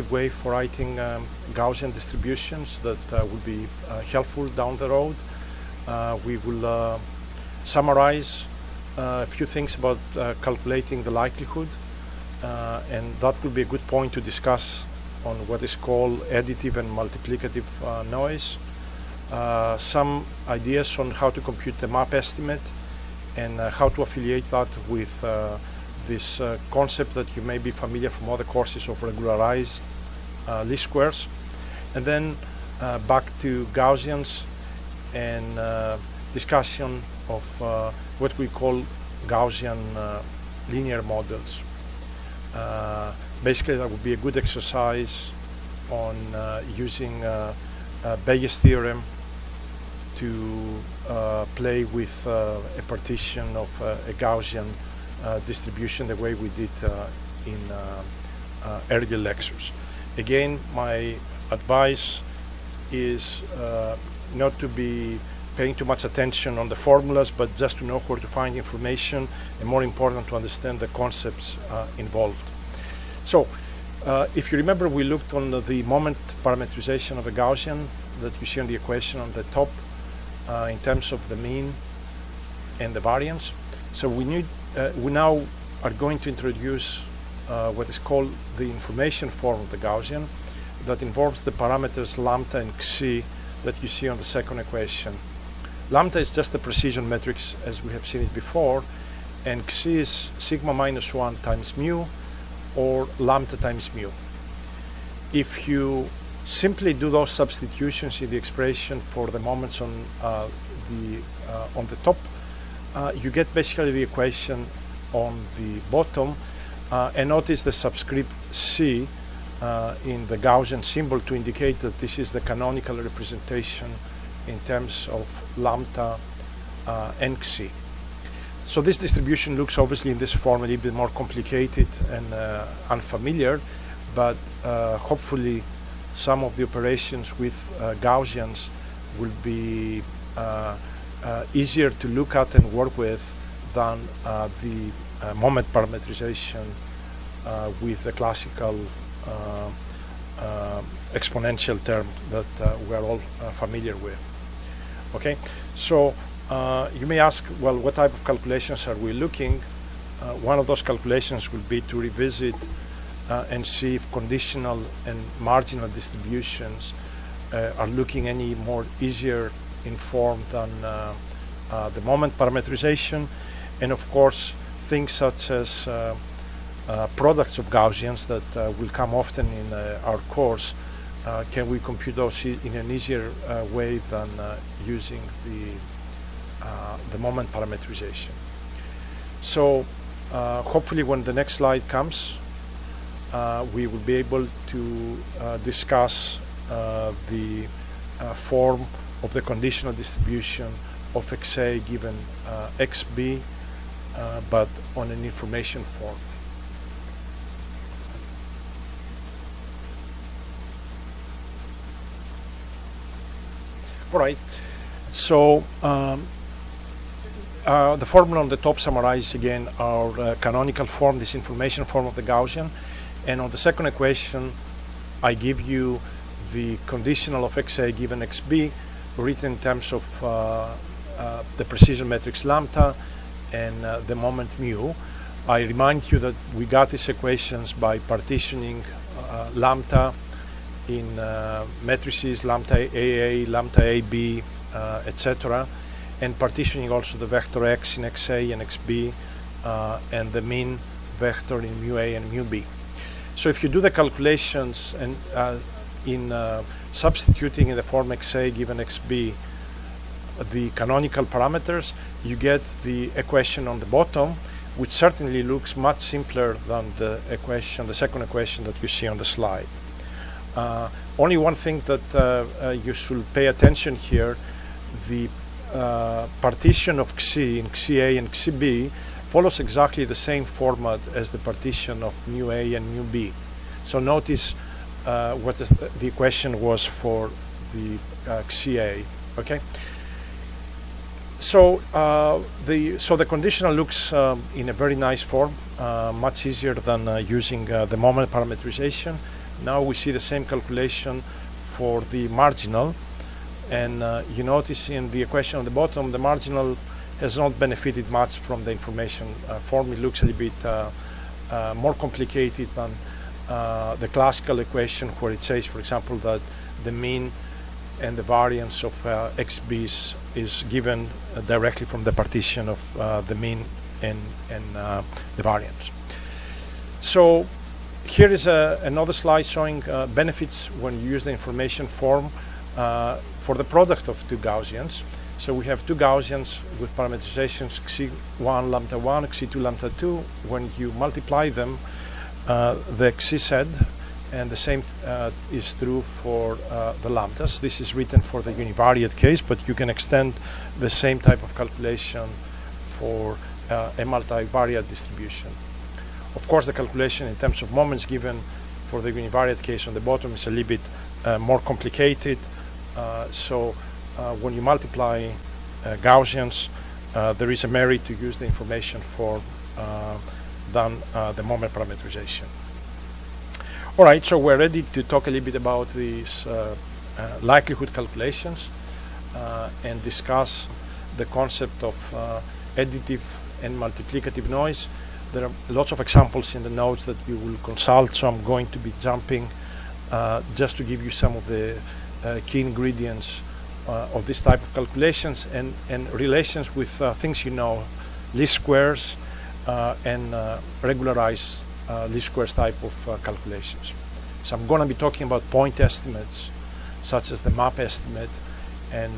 way for writing Gaussian distributions that will be helpful down the road. We will summarize a few things about calculating the likelihood, and that will be a good point to discuss on what is called additive and multiplicative noise. Some ideas on how to compute the map estimate and how to affiliate that with this concept that you may be familiar from other courses of regularized least squares, and then back to Gaussians and discussion of what we call Gaussian linear models. Basically, that would be a good exercise on using Bayes' theorem to play with a partition of a Gaussian distribution the way we did in earlier lectures. Again, my advice is not to be paying too much attention on the formulas, but just to know where to find information, and more important, to understand the concepts involved. So, if you remember, we looked on the moment parameterization of a Gaussian that you see on the equation on the top in terms of the mean and the variance. So we now are going to introduce what is called the information form of the Gaussian that involves the parameters lambda and xi that you see on the second equation. Lambda is just the precision matrix as we have seen it before, and xi is sigma minus 1 times mu or lambda times mu. If you simply do those substitutions in the expression for the moments on the top, you get basically the equation on the bottom, and notice the subscript c in the Gaussian symbol to indicate that this is the canonical representation in terms of lambda and xi. So this distribution looks obviously in this form a little bit more complicated and unfamiliar, but hopefully some of the operations with Gaussians will be easier to look at and work with than the moment parameterization with the classical exponential term that we are all familiar with. Okay, so you may ask, well, what type of calculations are we looking? One of those calculations will be to revisit and see if conditional and marginal distributions are looking any more easier informed than the moment parameterization, and of course things such as products of Gaussians that will come often in our course. Can we compute those in an easier way than using the moment parameterization? So hopefully when the next slide comes, we will be able to discuss the form of the conditional distribution of xa given xb, but on an information form. All right, so the formula on the top summarizes again our canonical form, this information form of the Gaussian, and on the second equation I give you the conditional of xa given xb written in terms of the precision matrix lambda and the moment mu. I remind you that we got these equations by partitioning lambda in matrices lambda AA, lambda AB, etc., and partitioning also the vector x in xa and xb and the mean vector in mu A and mu B. So if you do the calculations and in substituting in the form xa given xb the canonical parameters, you get the equation on the bottom, which certainly looks much simpler than the equation, the second equation that you see on the slide. Only one thing that you should pay attention here: the partition of xi in xa and xb follows exactly the same format as the partition of mu A and mu B. So notice what the equation was for the xa. Okay. So the conditional looks in a very nice form, much easier than using the moment parameterization. Now we see the same calculation for the marginal, and you notice in the equation on the bottom, the marginal has not benefited much from the information form. It looks a little bit more complicated than the classical equation, where it says, for example, that the mean and the variance of xb's is given directly from the partition of the mean and the variance. So here is another slide showing benefits when you use the information form for the product of two Gaussians. So we have two Gaussians with parameterizations xc1 lambda 1, xc2 lambda 2. When you multiply them, the xz, and the same is true for the lambdas. This is written for the univariate case, but you can extend the same type of calculation for a multivariate distribution. Of course, the calculation in terms of moments given for the univariate case on the bottom is a little bit more complicated. So when you multiply Gaussians, there is a merit to use the information form than the moment parameterization. All right, so we're ready to talk a little bit about these likelihood calculations and discuss the concept of additive and multiplicative noise. There are lots of examples in the notes that you will consult, so I'm going to be jumping just to give you some of the key ingredients of this type of calculations and relations with things you know, least squares and regularized least squares type of calculations. So I'm going to be talking about point estimates, such as the map estimate, and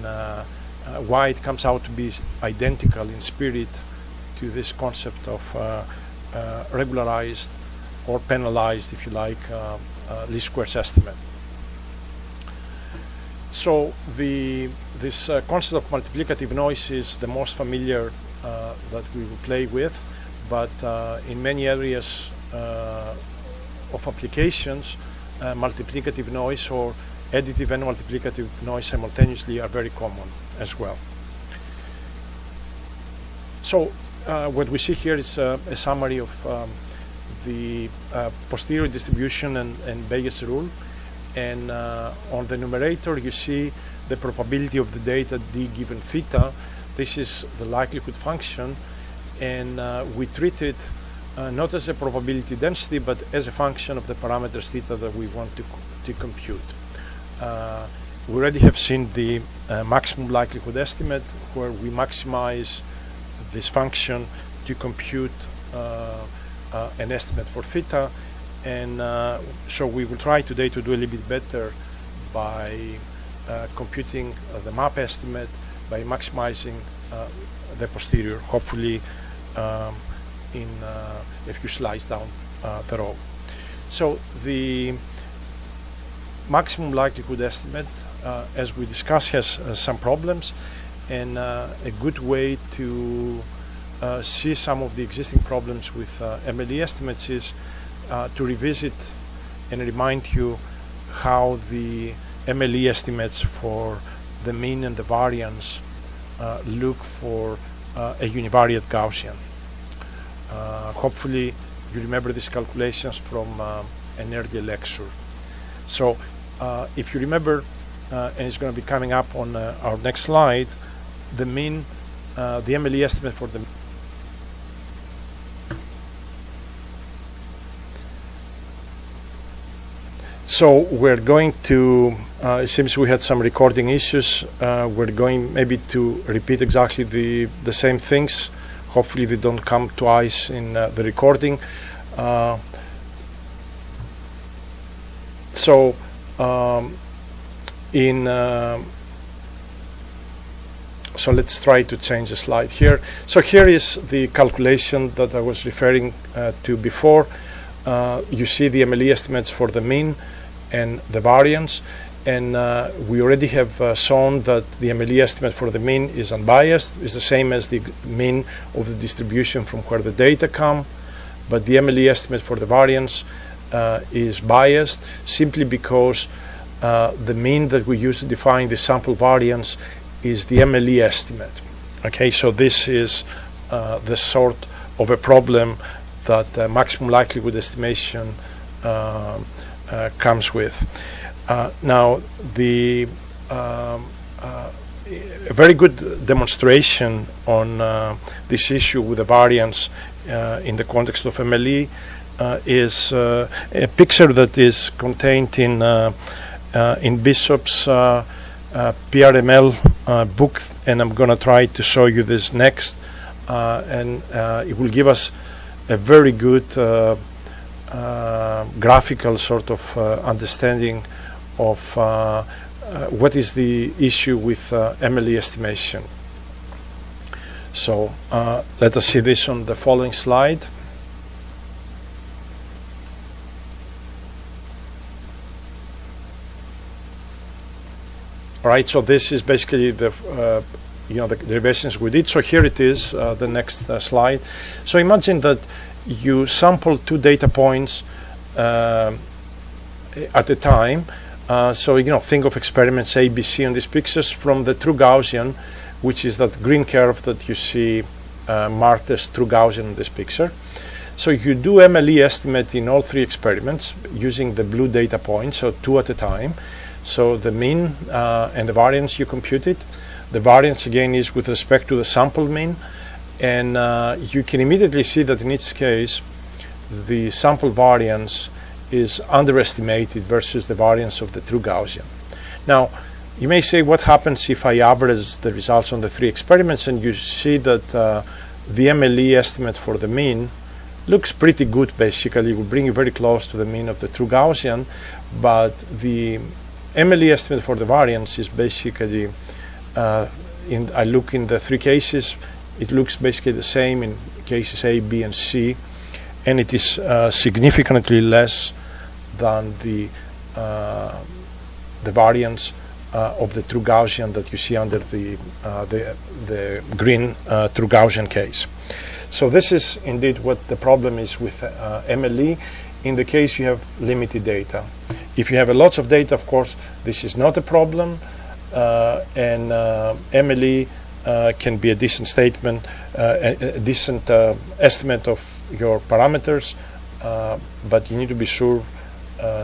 why it comes out to be identical in spirit to this concept of regularized or penalized, if you like, least squares estimate. So this concept of multiplicative noise is the most familiar that we will play with, but in many areas of applications, multiplicative noise or additive and multiplicative noise simultaneously are very common as well. So what we see here is a summary of the posterior distribution and Bayes rule, and on the numerator you see the probability of the data d given theta. This is the likelihood function, and we treat it not as a probability density, but as a function of the parameters theta that we want to compute. We already have seen the maximum likelihood estimate, where we maximize this function to compute an estimate for theta, and so we will try today to do a little bit better by computing the map estimate by maximizing the posterior, hopefully in a few slides down the road. So the maximum likelihood estimate, as we discussed, has some problems, and a good way to see some of the existing problems with MLE estimates is to revisit and remind you how the MLE estimates for the mean and the variance look for a univariate Gaussian. Hopefully you remember these calculations from an earlier lecture. So if you remember, and it's going to be coming up on our next slide, the mean, the MLE estimate for the So we're going to, it seems we had some recording issues. We're going maybe to repeat exactly the same things. Hopefully they don't come twice in the recording. So let's try to change the slide here. So here is the calculation that I was referring to before. You see the MLE estimates for the mean and the variance, and we already have shown that the MLE estimate for the mean is unbiased. It's the same as the mean of the distribution from where the data come, but the MLE estimate for the variance is biased simply because the mean that we use to define the sample variance is the MLE estimate. Okay, so this is the sort of a problem that maximum likelihood estimation comes with. Now, a very good demonstration on this issue with the variance in the context of MLE is a picture that is contained in Bishop's PRML book, and I'm going to try to show you this next, and it will give us a very good graphical sort of understanding of what is the issue with MLE estimation. So let us see this on the following slide. All right, so this is basically the the derivations we did. So here it is, the next slide. So imagine that you sample 2 data points at a time. So think of experiments A, B, C on these pictures from the true Gaussian, which is that green curve that you see marked as true Gaussian in this picture. So you do MLE estimate in all 3 experiments using the blue data points, so 2 at a time. So the mean and the variance you computed. The variance again is with respect to the sample mean, and you can immediately see that in each case the sample variance is underestimated versus the variance of the true Gaussian. Now, you may say, what happens if I average the results on the 3 experiments? And you see that the MLE estimate for the mean looks pretty good, basically. It will bring you very close to the mean of the true Gaussian, but the MLE estimate for the variance is basically, I look in the 3 cases, it looks basically the same in cases A, B, and C, and it is significantly less than the variance of the true Gaussian that you see under the green true Gaussian case. So this is indeed what the problem is with MLE in the case you have limited data. If you have a lot of data, of course, this is not a problem, and MLE can be a decent statement, a decent estimate of your parameters, but you need to be sure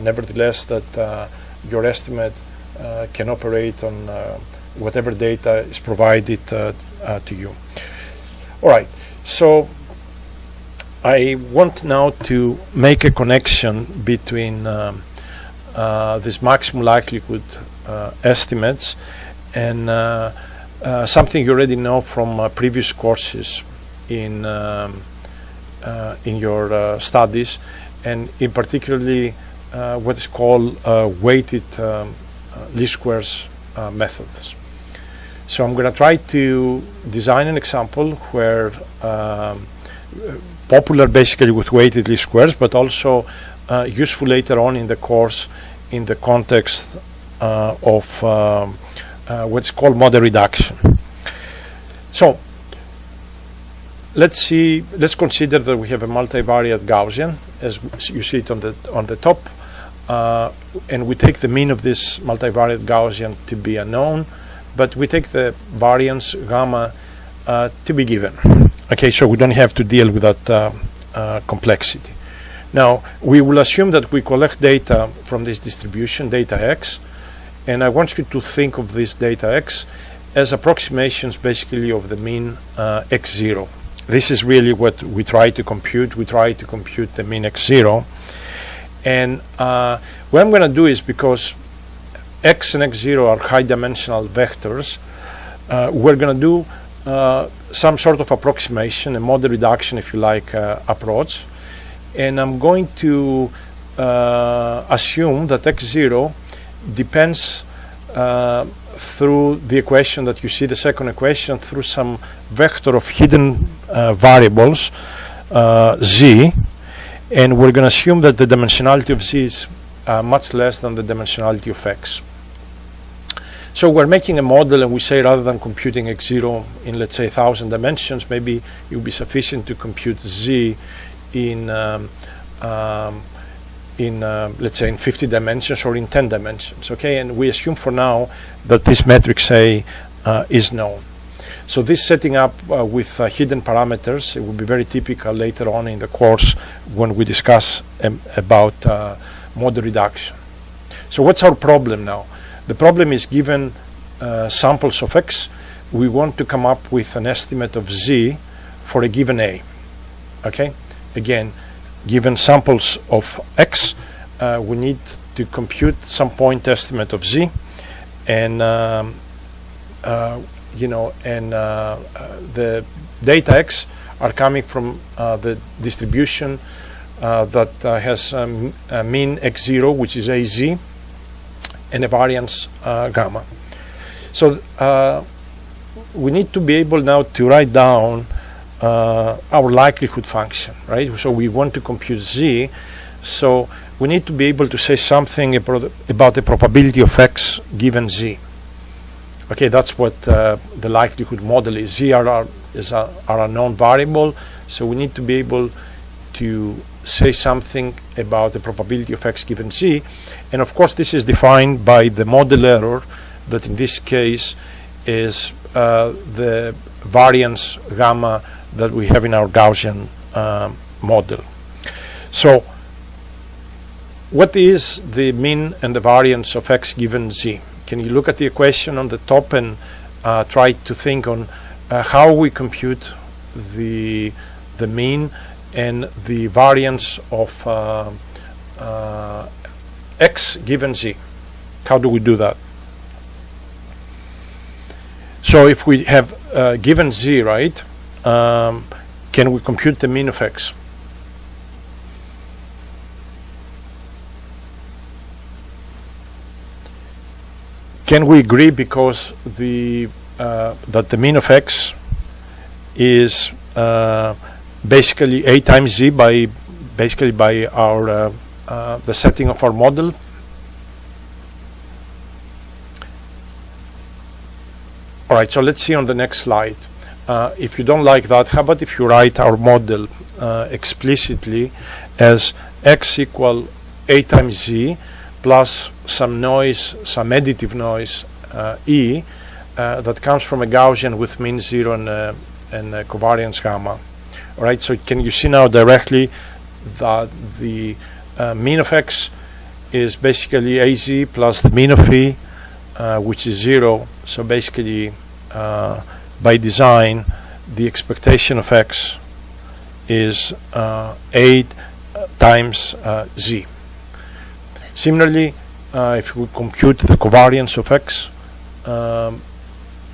nevertheless that your estimate can operate on whatever data is provided to you. All right, so I want now to make a connection between this maximum likelihood estimates and something you already know from previous courses in your studies, and in particularly what is called weighted least squares methods. So I'm going to try to design an example where popular basically with weighted least squares, but also useful later on in the course in the context of what's called model reduction. So let's consider that we have a multivariate Gaussian, as you see it on the top, and we take the mean of this multivariate Gaussian to be unknown, but we take the variance gamma to be given. Okay, so we don't have to deal with that complexity. Now, we will assume that we collect data from this distribution, data X, and I want you to think of this data X as approximations basically of the mean X0. This is really what we try to compute. We try to compute the mean X0. And what I'm going to do is, because X and X0 are high dimensional vectors, we're going to do some sort of approximation, a model reduction, if you like, approach. And I'm going to assume that X0 depends through the equation that you see, the second equation, through some vector of hidden variables, Z, and we're going to assume that the dimensionality of Z is much less than the dimensionality of X. So we're making a model, and we say rather than computing X0 in, let's say, 1,000 dimensions, maybe it would be sufficient to compute Z in let's say in 50 dimensions or in 10 dimensions. Okay, and we assume for now that this matrix A is known. So this setting up with hidden parameters, it will be very typical later on in the course when we discuss about model reduction. So what's our problem now? The problem is, given samples of X, we want to come up with an estimate of Z for a given A. Okay? Again, given samples of X, we need to compute some point estimate of Z, and the data X are coming from the distribution that has a mean X0, which is AZ, and a variance gamma. So we need to be able now to write down our likelihood function, right? So we want to compute Z, so we need to be able to say something about the probability of X given Z. Okay, that's what the likelihood model is. Z are a known variable, so we need to be able to say something about the probability of X given Z. And of course, this is defined by the model error, that in this case is the variance gamma that we have in our Gaussian model. So what is the mean and the variance of X given Z? Can you look at the equation on the top and try to think on how we compute the mean and the variance of X given Z? How do we do that? So if we have given Z, right, can we compute the mean of X? Can we agree, because that the mean of X is basically A times Z by our the setting of our model? All right, so let's see on the next slide. If you don't like that, how about if you write our model explicitly as X equal A times Z plus some noise, some additive noise, E, that comes from a Gaussian with mean 0 and a covariance gamma. All right, so can you see now directly that the mean of X is basically AZ plus the mean of E, which is 0. So basically, by design, the expectation of X is 8 times Z. Similarly, if we compute the covariance of X,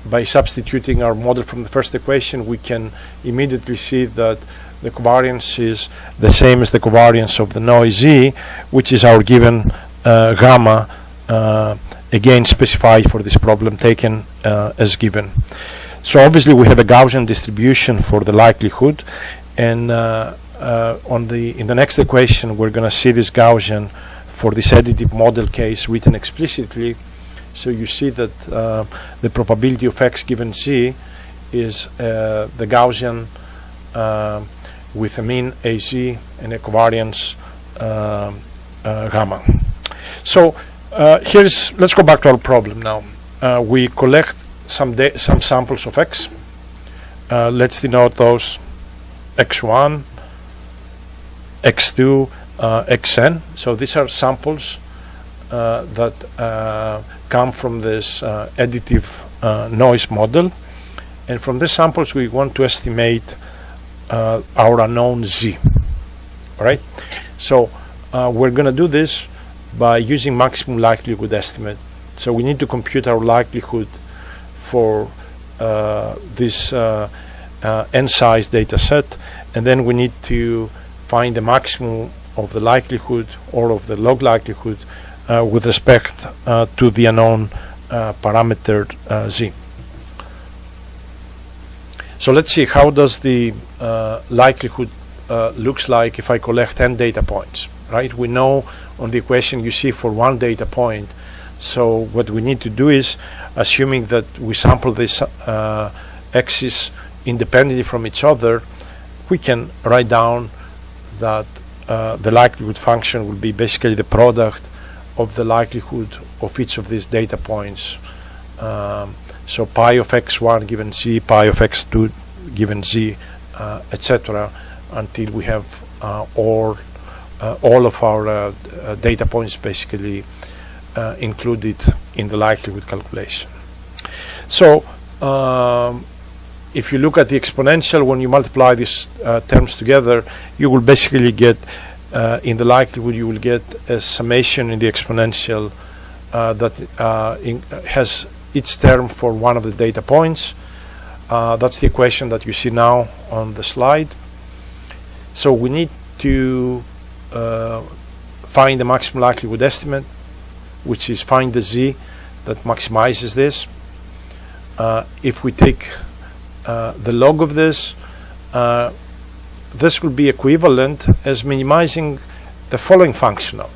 by substituting our model from the first equation, we can immediately see that the covariance is the same as the covariance of the noise Z, which is our given gamma, again specified for this problem, taken as given. So obviously we have a Gaussian distribution for the likelihood, and in the next equation we're going to see this Gaussian for this additive model case written explicitly. So you see that the probability of X given Z is the Gaussian with a mean AZ and a covariance gamma. So let's go back to our problem now. We collect some samples of X. Let's denote those X1, X2, Xn. So these are samples that come from this additive noise model, and from these samples we want to estimate our unknown Z. All right, so we're going to do this by using maximum likelihood estimate. So we need to compute our likelihood for this n-size data set, and then we need to find the maximum of the likelihood or of the log likelihood with respect to the unknown parameter Z. So let's see, how does the likelihood looks like if I collect 10 data points, right? We know on the equation you see for one data point. So what we need to do is, assuming that we sample this X's independently from each other, we can write down that the likelihood function will be basically the product of the likelihood of each of these data points. So pi of x1 given z, pi of x2 given z, etc., until we have all all of our data points basically included in the likelihood calculation. So if you look at the exponential, when you multiply these terms together, you will basically get, in the likelihood, you will get a summation in the exponential that has its term for one of the data points. That's the equation that you see now on the slide. So we need to find the maximum likelihood estimate, which is find the z that maximizes this. If we take the log of this, this will be equivalent as minimizing the following functional.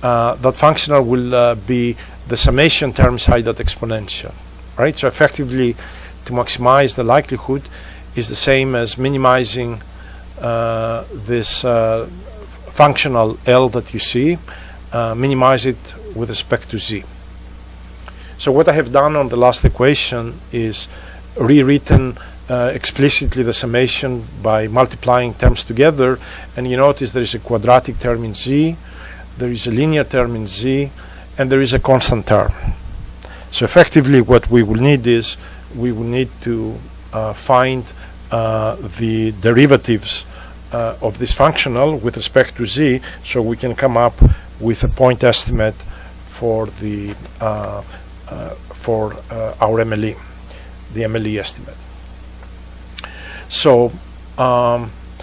That functional will be the summation terms hide that exponential, right? So effectively, to maximize the likelihood is the same as minimizing this functional L that you see, minimize it with respect to z. So what I have done on the last equation is rewritten explicitly the summation by multiplying terms together, and you notice there is a quadratic term in z, there is a linear term in z, and there is a constant term. So effectively what we will need is we will need to find the derivatives of this functional with respect to z, so we can come up with a point estimate for the our MLE, the MLE estimate. So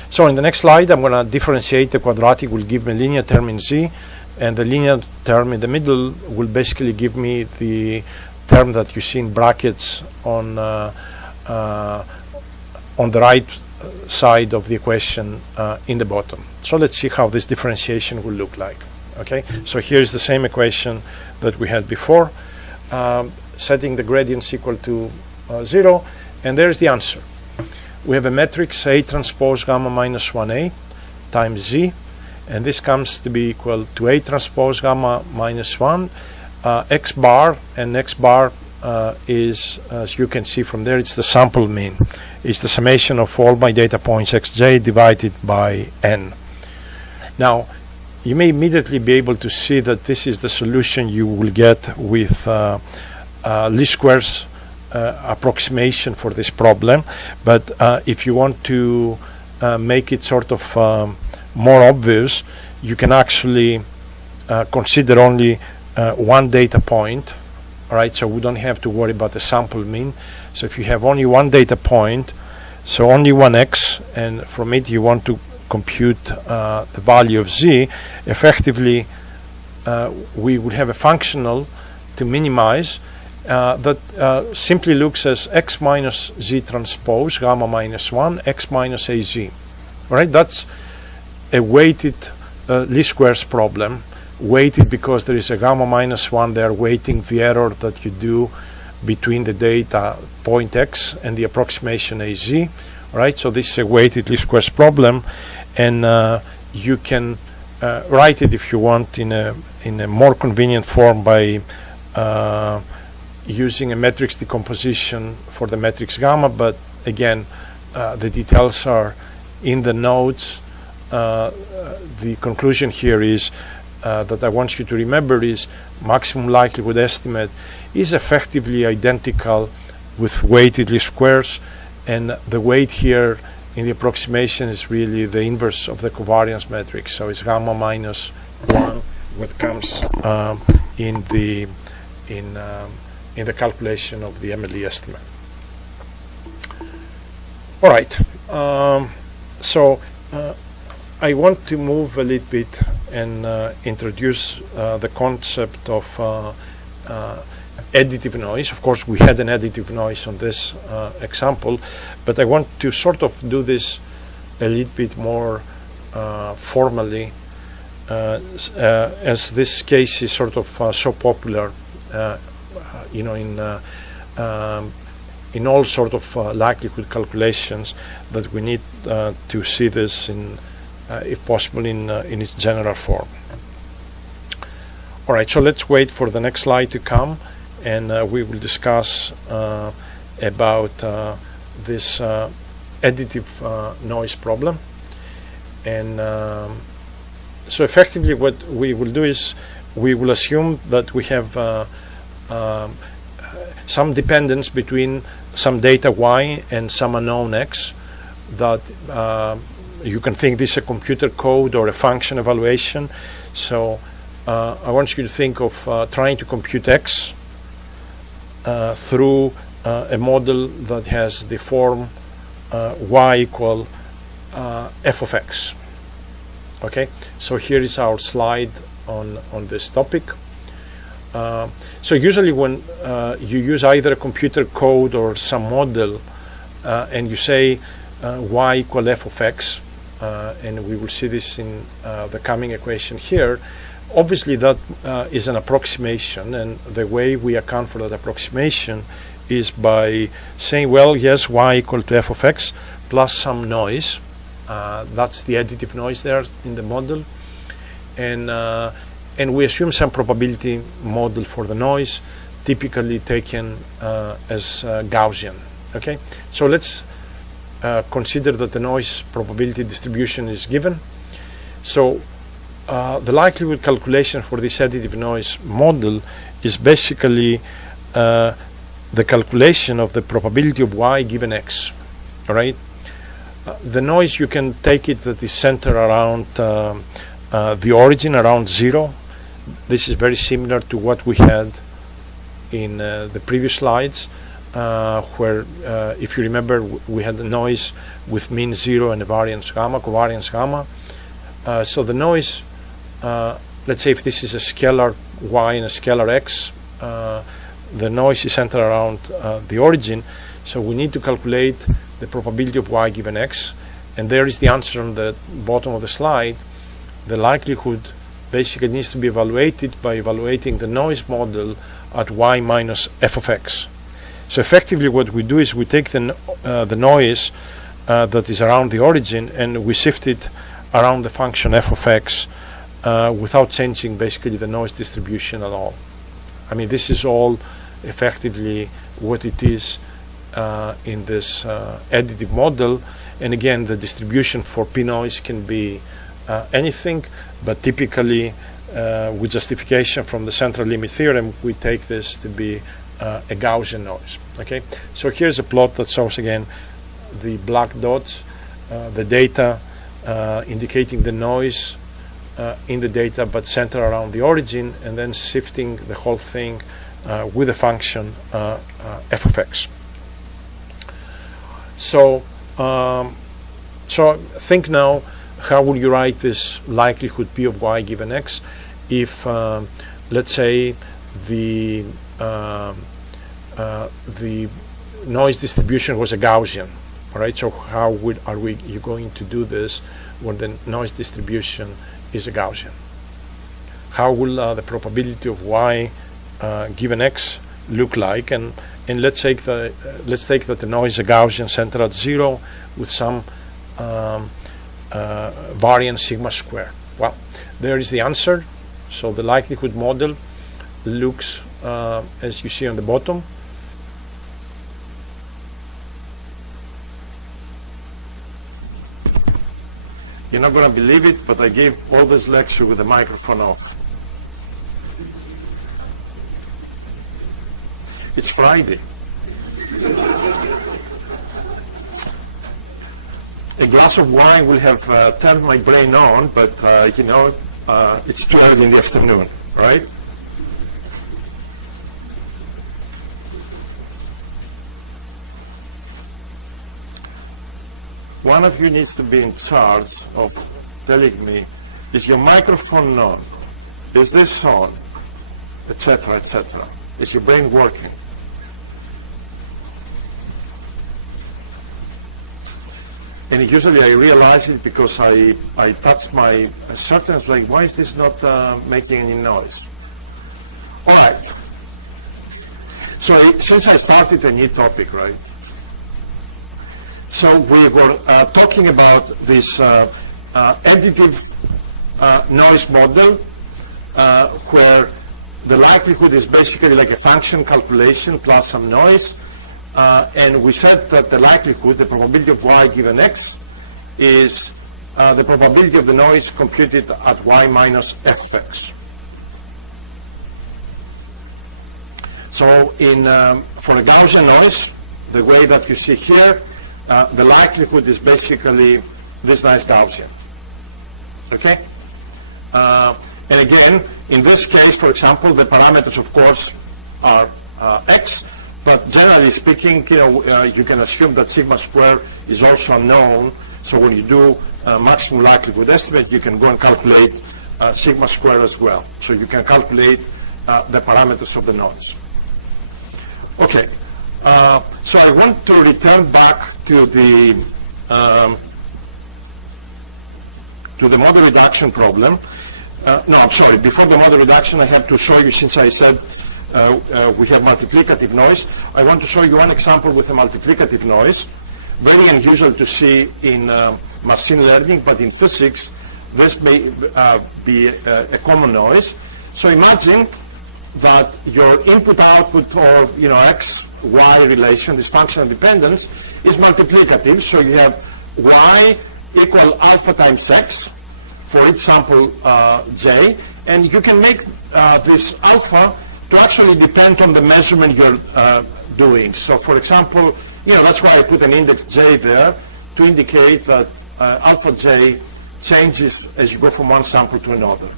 so in the next slide I'm going to differentiate the quadratic, will give me a linear term in z, and the linear term in the middle will basically give me the term that you see in brackets on the right side of the equation in the bottom. So let's see how this differentiation will look like. Okay, so here's the same equation that we had before, setting the gradients equal to 0, and there's the answer. We have a matrix A transpose gamma minus 1A times Z, and this comes to be equal to A transpose gamma minus 1 X bar, and X bar is, as you can see from there, it's the sample mean. It's the summation of all my data points xj divided by n. Now you may immediately be able to see that this is the solution you will get with least squares approximation for this problem, but if you want to make it sort of more obvious, you can actually consider only one data point. Alright, so we don't have to worry about the sample mean. So if you have only one data point, so only one x, and from it you want to compute the value of z, effectively we would have a functional to minimize that simply looks as x minus z transpose gamma minus 1 x minus az. Alright, that's a weighted least squares problem, weighted because there is a gamma minus 1 there weighting the error that you do between the data point x and the approximation az. Right, so this is a weighted least squares problem, and you can write it if you want in a more convenient form by using a matrix decomposition for the matrix gamma, but again the details are in the notes. The conclusion here is that I want you to remember is maximum likelihood estimate is effectively identical with weighted least squares, and the weight here in the approximation is really the inverse of the covariance matrix, so it's gamma minus 1 what comes in the calculation of the MLE estimate. All right, so I want to move a little bit and introduce the concept of additive noise. Of course, we had an additive noise on this example, but I want to sort of do this a little bit more formally, as this case is sort of so popular, you know, in all sort of likelihood calculations, that we need to see this in, if possible, in its general form. All right, so let's wait for the next slide to come, and we will discuss about this additive noise problem. And so effectively what we will do is we will assume that we have some dependence between some data y and some unknown x, that you can think this is a computer code or a function evaluation. So I want you to think of trying to compute x through a model that has the form y equal f of x. Okay, so here is our slide on this topic. So usually when you use either a computer code or some model and you say y equal f of x, and we will see this in the coming equation here, obviously that is an approximation, and the way we account for that approximation is by saying, well, yes, y equal to f of x plus some noise. That's the additive noise there in the model, and we assume some probability model for the noise, typically taken as Gaussian. Okay, so let's consider that the noise probability distribution is given. So the likelihood calculation for this additive noise model is basically the calculation of the probability of y given x. All right. The noise, you can take it that is centered around the origin, around 0. This is very similar to what we had in the previous slides, where, if you remember, we had the noise with mean 0 and a variance gamma, covariance gamma. So the noise, let's say if this is a scalar y and a scalar x, the noise is centered around the origin. So we need to calculate the probability of y given x, and there is the answer on the bottom of the slide. The likelihood basically needs to be evaluated by evaluating the noise model at y minus f of x. So effectively what we do is we take the noise that is around the origin and we shift it around the function f of x without changing basically the noise distribution at all. I mean, this is all effectively what it is in this additive model. And again, the distribution for p noise can be anything, but typically with justification from the central limit theorem, we take this to be a Gaussian noise. Okay, so here's a plot that shows again the black dots, the data indicating the noise in the data, but centered around the origin, and then shifting the whole thing with a function f of x. So, so think now, how will you write this likelihood p of y given x if, let's say, the noise distribution was a Gaussian? All right. So how are you going to do this when the noise distribution is a Gaussian? How will the probability of y given x look like? And let's take that the noise is a Gaussian centered at 0 with some variance sigma square. Well, there is the answer. So the likelihood model looks as you see on the bottom. You're not going to believe it, but I gave all this lecture with the microphone off. It's Friday. A glass of wine will have turned my brain on, but you know, it's too early in the afternoon, right? One of you needs to be in charge of telling me, is your microphone on? Is this on? Etc., etc. Is your brain working? And usually I realize it because I touch my curtains, like, why is this not making any noise? All right. So since I started a new topic, right? So we were talking about this additive noise model where the likelihood is basically like a function calculation plus some noise. And we said that the likelihood, the probability of y given x, is the probability of the noise computed at y minus f of x. So for a Gaussian noise, the way that you see here, the likelihood is basically this nice Gaussian. Okay? And again, in this case, for example, the parameters, of course, are x, but generally speaking, you can assume that sigma square is also unknown. So when you do maximum likelihood estimate, you can go and calculate sigma square as well. So you can calculate the parameters of the noise. Okay, so I want to return back to the model reduction problem. No, I'm sorry. Before the model reduction, I have to show you, since I said we have multiplicative noise, I want to show you one example with a multiplicative noise. Very unusual to see in machine learning, but in physics, this may be a common noise. So imagine that your input-output, or x-y relation, this functional dependence, is multiplicative. So you have y equal alpha times x for each sample j, and you can make this alpha to actually depend on the measurement you're doing. So for example, that's why I put an index j there to indicate that alpha j changes as you go from one sample to another.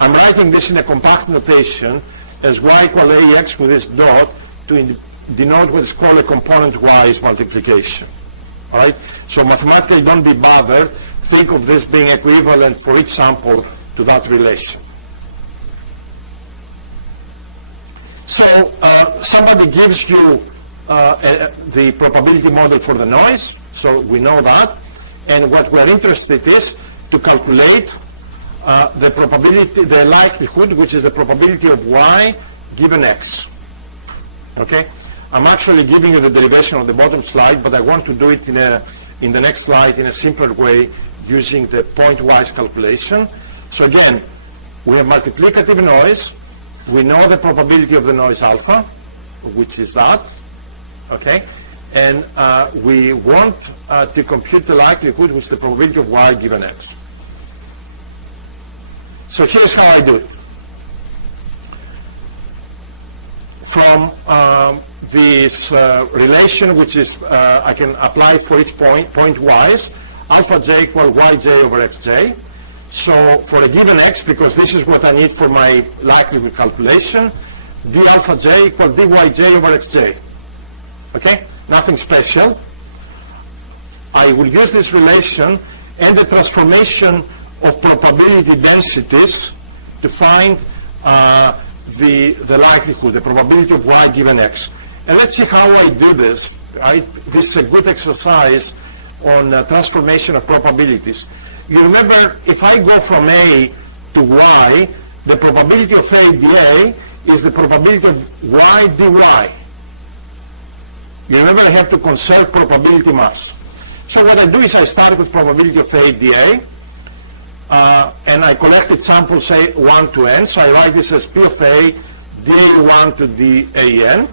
I'm writing this in a compact notation as y equal ax with this dot to denote what is called a component-wise multiplication. All right? So mathematically, don't be bothered. Think of this being equivalent for each sample to that relation. So somebody gives you the probability model for the noise, so we know that. And what we're interested is to calculate the probability, the likelihood, which is the probability of y given x. Okay? I'm actually giving you the derivation on the bottom slide, but I want to do it in the next slide in a simpler way using the point-wise calculation. So again, we have multiplicative noise. We know the probability of the noise alpha, which is that. Okay? And we want to compute the likelihood, which is the probability of y given x. So here's how I do it. From this relation, which is, I can apply it for each point-wise, alpha j equal yj over xj. So for a given x, because this is what I need for my likelihood calculation, d alpha j equal dyj over xj. Okay? Nothing special. I will use this relation and the transformation of probability densities to find the likelihood, the probability of y given x. And let's see how I do this. Right? This is a good exercise on transformation of probabilities. You remember, if I go from A to Y, the probability of A dA is the probability of Y dy. You remember, I have to conserve probability mass. So what I do is I start with probability of A dA, and I collected samples, say, 1 to n. So I write this as P of A dA1 to dAn.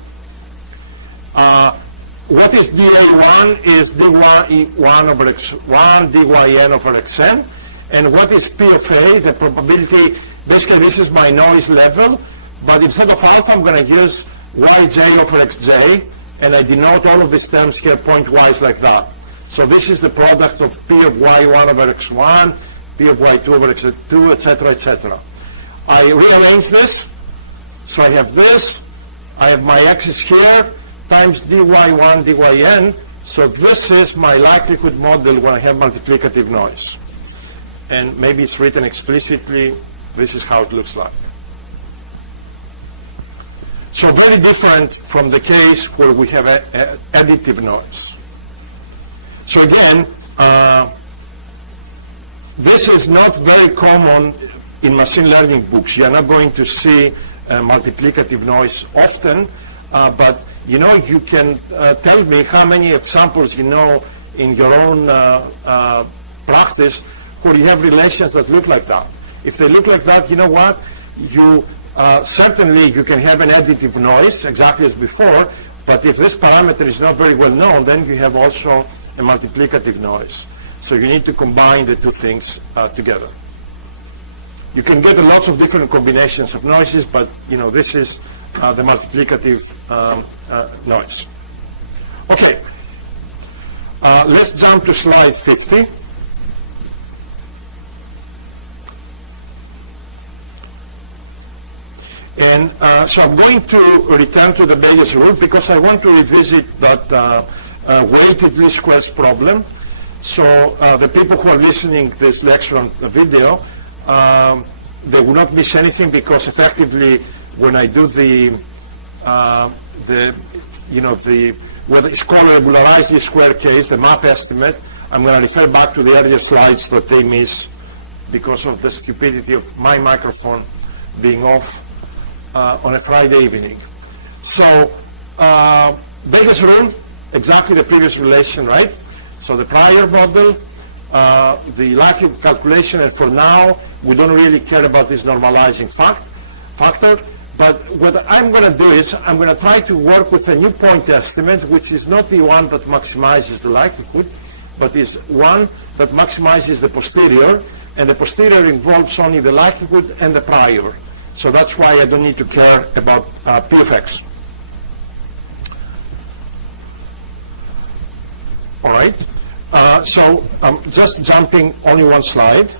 What is dA1 is dy1 over x1, dyn over xn. And what is P of A? The probability, basically this is my noise level, but instead of alpha, I'm going to use yj over xj, and I denote all of these terms here point-wise like that. So this is the product of P of y1 over x1, P of y2 over x2, etc., etc. I rearrange this, so I have this, I have my x's here, times dy1, dyn. So this is my likelihood model when I have multiplicative noise. And maybe it's written explicitly. This is how it looks like. So very different from the case where we have additive noise. So again, this is not very common in machine learning books. You are not going to see multiplicative noise often, but you can tell me how many examples you know in your own practice where you have relations that look like that. If they look like that, you know what? Certainly you can have an additive noise, exactly as before, but if this parameter is not very well known, then you have also a multiplicative noise. So you need to combine the two things together. You can get lots of different combinations of noises, but this is the multiplicative noise. Okay, let's jump to slide 50. And so I'm going to return to the Bayes rule because I want to revisit that weighted least squares problem. So the people who are listening to this lecture on the video, they will not miss anything, because effectively when I do whether it's called a regularized least square case, the map estimate, I'm going to refer back to the earlier slides that they miss because of the stupidity of my microphone being off on a Friday evening. So Bayes rule, exactly the previous relation, right? So the prior model, the likelihood calculation, and for now we don't really care about this normalizing factor. But what I'm going to do is I'm going to try to work with a new point estimate, which is not the one that maximizes the likelihood, but is one that maximizes the posterior, and the posterior involves only the likelihood and the prior. So that's why I don't need to care about P of X. All right. So just jumping only one slide.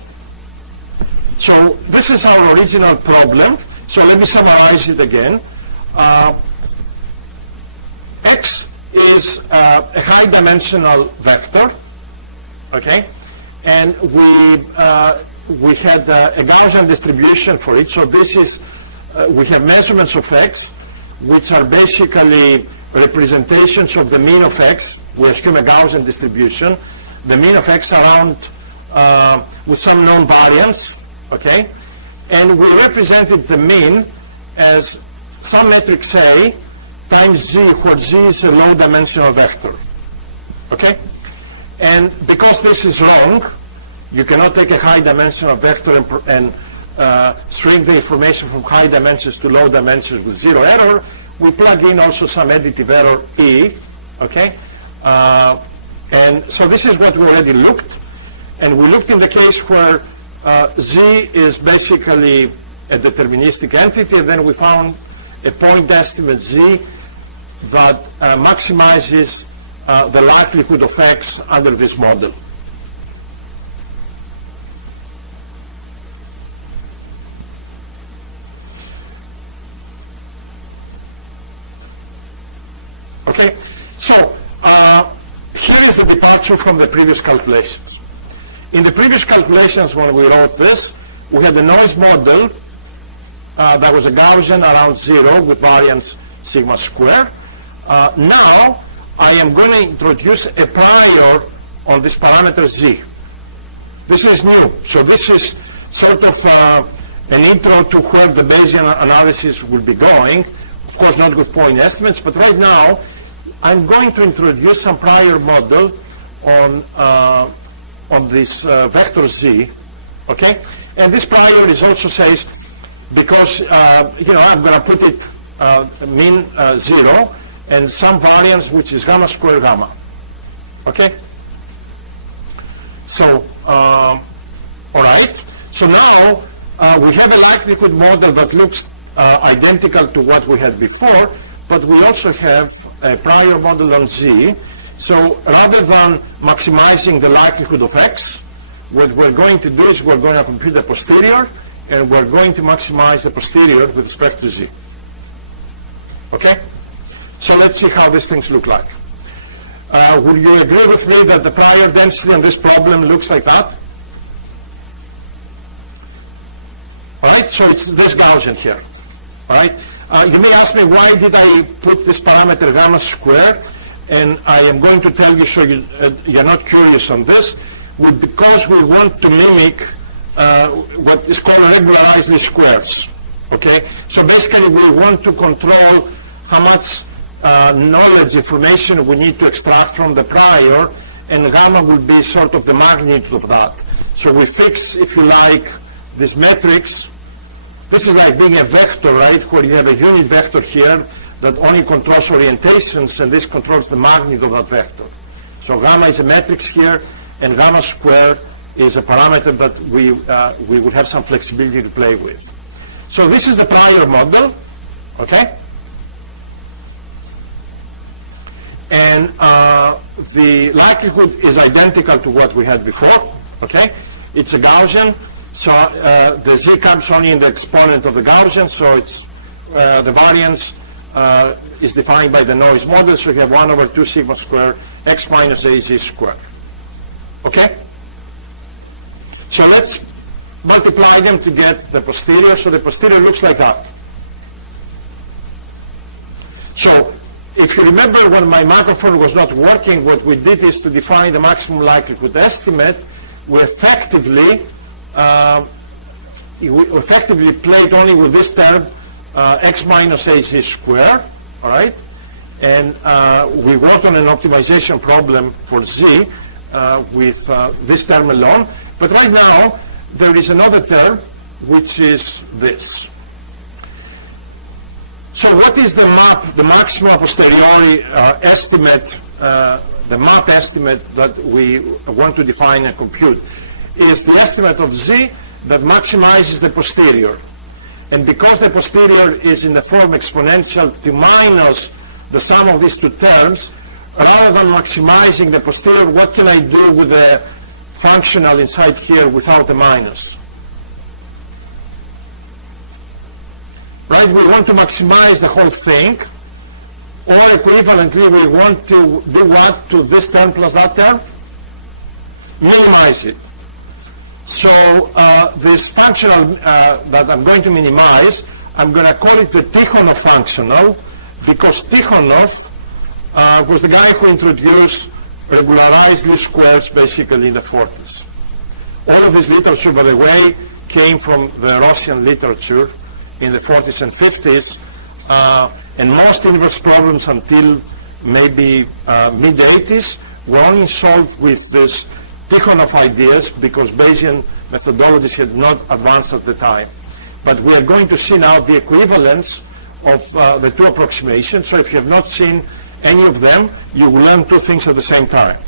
So this is our original problem. So let me summarize it again. X is a high dimensional vector, okay? And we had a Gaussian distribution for it. So this is, we have measurements of X, which are basically representations of the mean of X. We assume a Gaussian distribution. The mean of X around with some known variance, okay? And we represented the mean as some matrix A times Z, where Z is a low dimensional vector, okay? And because this is wrong, you cannot take a high dimensional vector and shrink the information from high dimensions to low dimensions with zero error. We plug in also some additive error E, okay? And so this is what we already looked. And we looked in the case where Z is basically a deterministic entity, and then we found a point estimate Z that maximizes the likelihood of X under this model. Okay, so here is the departure from the previous calculations. In the previous calculations, when we wrote this, we had a noise model that was a Gaussian around 0 with variance sigma square. Now, I am going to introduce a prior on this parameter Z. This is new. So this is sort of an intro to where the Bayesian analysis will be going. Of course, not with point estimates, but right now, I'm going to introduce some prior model on this vector Z, okay? And this prior is also says, because, I'm going to put it mean 0 and some variance which is gamma square gamma, okay? So, all right. So now we have a likelihood model that looks identical to what we had before, but we also have a prior model on Z. So rather than maximizing the likelihood of X, what we're going to do is we're going to compute the posterior, and we're going to maximize the posterior with respect to Z. Okay? So let's see how these things look like. Would you agree with me that the prior density on this problem looks like that? All right, so it's this Gaussian here. All right? You may ask me, why did I put this parameter gamma squared? And I am going to tell you, so you're not curious on this, because we want to mimic what is called regularized least squares. Okay? So basically, we want to control how much knowledge information we need to extract from the prior, and gamma will be sort of the magnitude of that. So we fix, if you like, this matrix. This is like being a vector, right, where you have a unit vector here that only controls orientations, and this controls the magnitude of that vector. So gamma is a matrix here, and gamma squared is a parameter that we would have some flexibility to play with. So this is the prior model, okay? And the likelihood is identical to what we had before, okay? It's a Gaussian, so the z comes only in the exponent of the Gaussian, so it's the variance is defined by the noise model, so you have 1 over 2 sigma squared x minus az squared, okay? So let's multiply them to get the posterior. So the posterior looks like that. So if you remember, when my microphone was not working, what we did is to define the maximum likelihood estimate. We effectively played only with this term, x minus az squared, all right? And we worked on an optimization problem for z with this term alone. But right now, there is another term, which is this. So what is the map, the maximum a posteriori estimate, the map estimate that we want to define and compute? Is the estimate of z that maximizes the posterior. And because the posterior is in the form exponential to minus the sum of these two terms, rather than maximizing the posterior, what can I do with the functional inside here without the minus? Right, we want to maximize the whole thing, or equivalently, we want to do what to this term plus that term? Minimize it. So this functional that I'm going to minimize, I'm going to call it the Tikhonov functional, because Tikhonov was the guy who introduced regularized least squares basically in the 40s. All of this literature, by the way, came from the Russian literature in the 40s and 50s, and most inverse problems until maybe mid-80s were only solved with this Tikhonov ideas, because Bayesian methodologies had not advanced at the time. But we are going to see now the equivalence of the two approximations. So if you have not seen any of them, you will learn two things at the same time.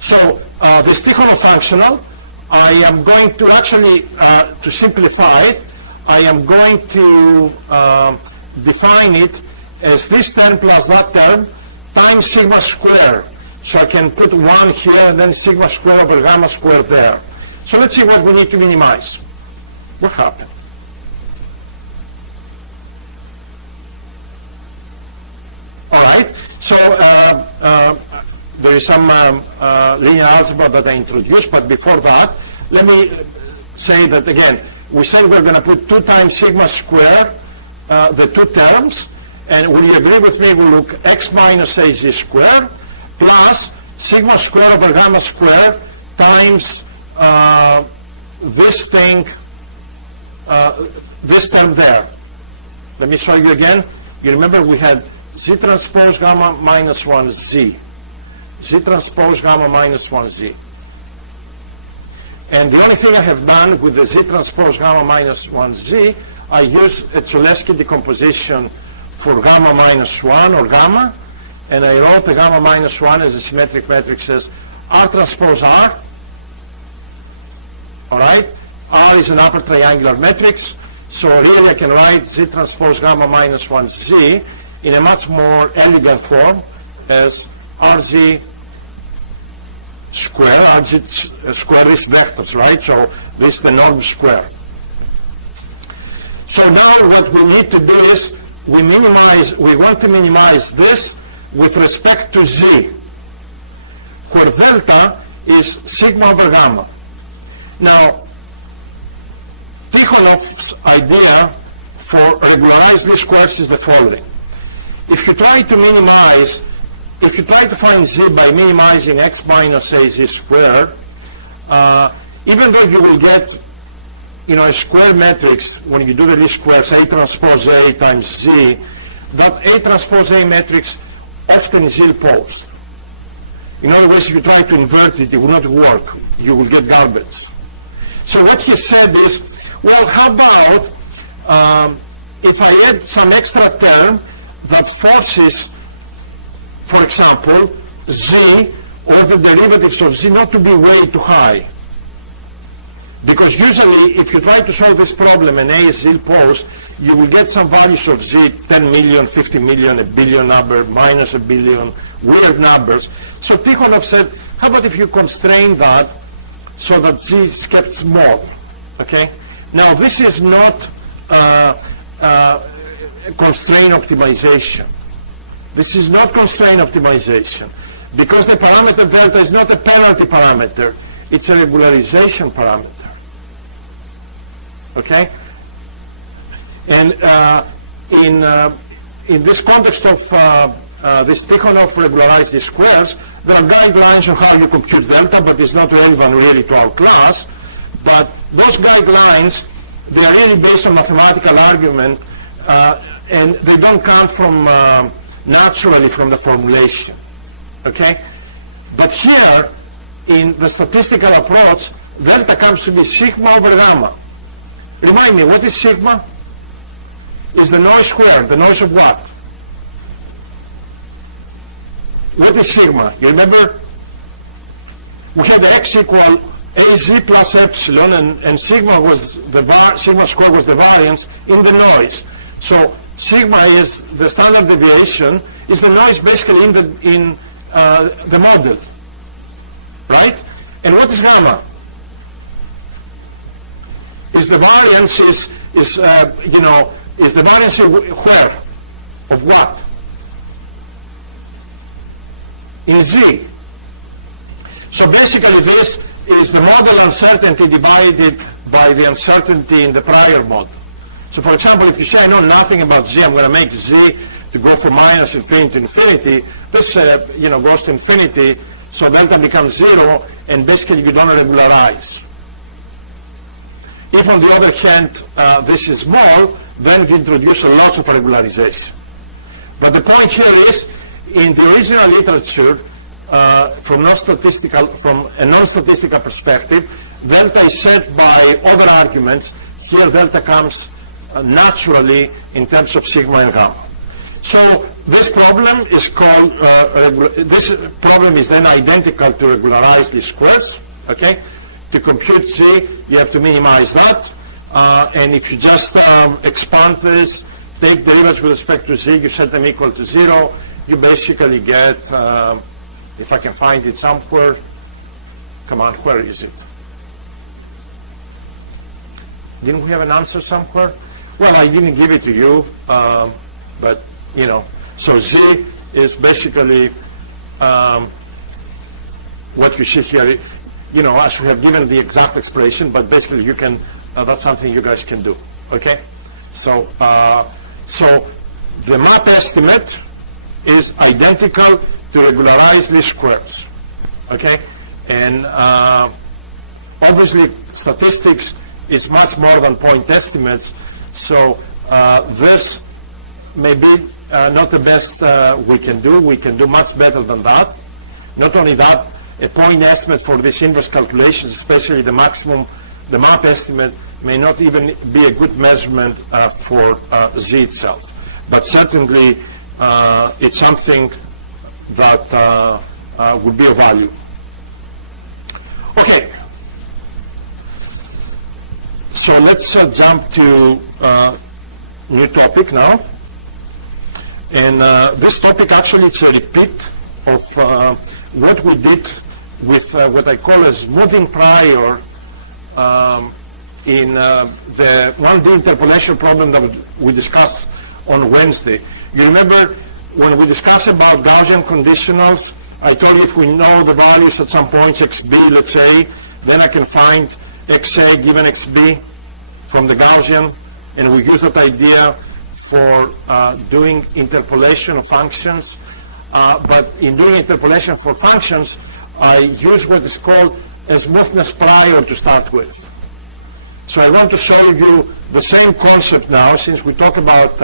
So this Tikhonov functional, I am going to actually, to simplify it, I am going to define it as this term plus that term times sigma squared. So I can put 1 here and then sigma squared over gamma squared there. So let's see what we need to minimize. What happened? All right. So there is some linear algebra that I introduced, but before that, let me say that again. We said we're going to put 2 times sigma squared, the two terms, and will you agree with me? We'll look x minus az squared plus sigma squared over gamma squared times this thing, this term there. Let me show you again. You remember we had z transpose gamma minus 1z. Z transpose gamma minus 1z. And the only thing I have done with the z transpose gamma minus 1z, I used a Cholesky decomposition for gamma minus 1 or gamma, and I wrote the gamma minus 1 as a symmetric matrix as R transpose R. All right? R is an upper triangular matrix, so really I can write z transpose gamma minus 1z in a much more elegant form as Rz square. Rz square is vectors, right? So this is the norm square. So now what we need to do is we want to minimize this with respect to z, where delta is sigma over gamma. Now, Tikhonov's idea for regularized least squares is the following. If you try to minimize, if you try to find z by minimizing x minus az squared, even though you will get, a square matrix when you do the least squares, A transpose A times z, that A transpose A matrix often is ill-posed. In other words, if you try to invert it, it will not work. You will get garbage. So what he said is, well, how about if I add some extra term that forces, for example, z or the derivatives of z not to be way too high. Because usually, if you try to solve this problem and A is ill-posed, you will get some values of z, 10 million, 50 million, a billion number, minus a billion, weird numbers. So Tikhonov said, how about if you constrain that so that z is kept small, okay? Now, this is not constraint optimization. This is not constraint optimization, because the parameter delta is not a penalty parameter. It's a regularization parameter, okay? And in this context of this Tikhonov regularized least squares, there are guidelines on how you compute delta, but it's not relevant really to our class. But those guidelines, they are really based on mathematical argument, and they don't come from naturally from the formulation, okay? But here, in the statistical approach, delta comes to be sigma over gamma. Remind me, what is sigma? Is the noise squared. The noise of what? What is sigma? You remember? We had x equal az plus epsilon, and sigma was sigma squared was the variance in the noise. So sigma is the standard deviation, is the noise basically in the model. Right? And what is gamma? Is the variance is the variance where? Of what? In z. So basically this is the model uncertainty divided by the uncertainty in the prior model. So for example, if you say I know nothing about z, I'm going to make z to go from minus infinity to infinity, this goes to infinity. So delta becomes 0, and basically you don't regularize. If on the other hand this is small, then you introduce a lot of regularization. But the point here is, in the original literature, from a non-statistical perspective, delta is set by other arguments. Here delta comes naturally in terms of sigma and gamma. So this problem is called, this problem is then identical to regularized least squares, okay? To compute z, you have to minimize that. And if you just expand this, take derivatives with respect to z, you set them equal to 0, you basically get, if I can find it somewhere, come on, where is it? Didn't we have an answer somewhere? Well, I didn't give it to you, but so z is basically what you see here. I should have given the exact expression, but basically you can, that's something you guys can do, okay? So the map estimate is identical to regularized least squares, okay? And obviously statistics is much more than point estimates, so this may be not the best we can do. We can do much better than that. Not only that, a point estimate for these inverse calculations, especially the map estimate, may not even be a good measurement for z itself. But certainly, it's something that would be of value. Okay. So let's jump to new topic now. And this topic actually is a repeat of what we did with what I call a smoothing prior in the 1D interpolation problem that we discussed on Wednesday. You remember when we discussed about Gaussian conditionals, I told you if we know the values at some points, xb, let's say, then I can find xa given xb from the Gaussian, and we use that idea for doing interpolation of functions. But in doing interpolation for functions, I use what is called a smoothness prior to start with. So I want to show you the same concept now, since we talk about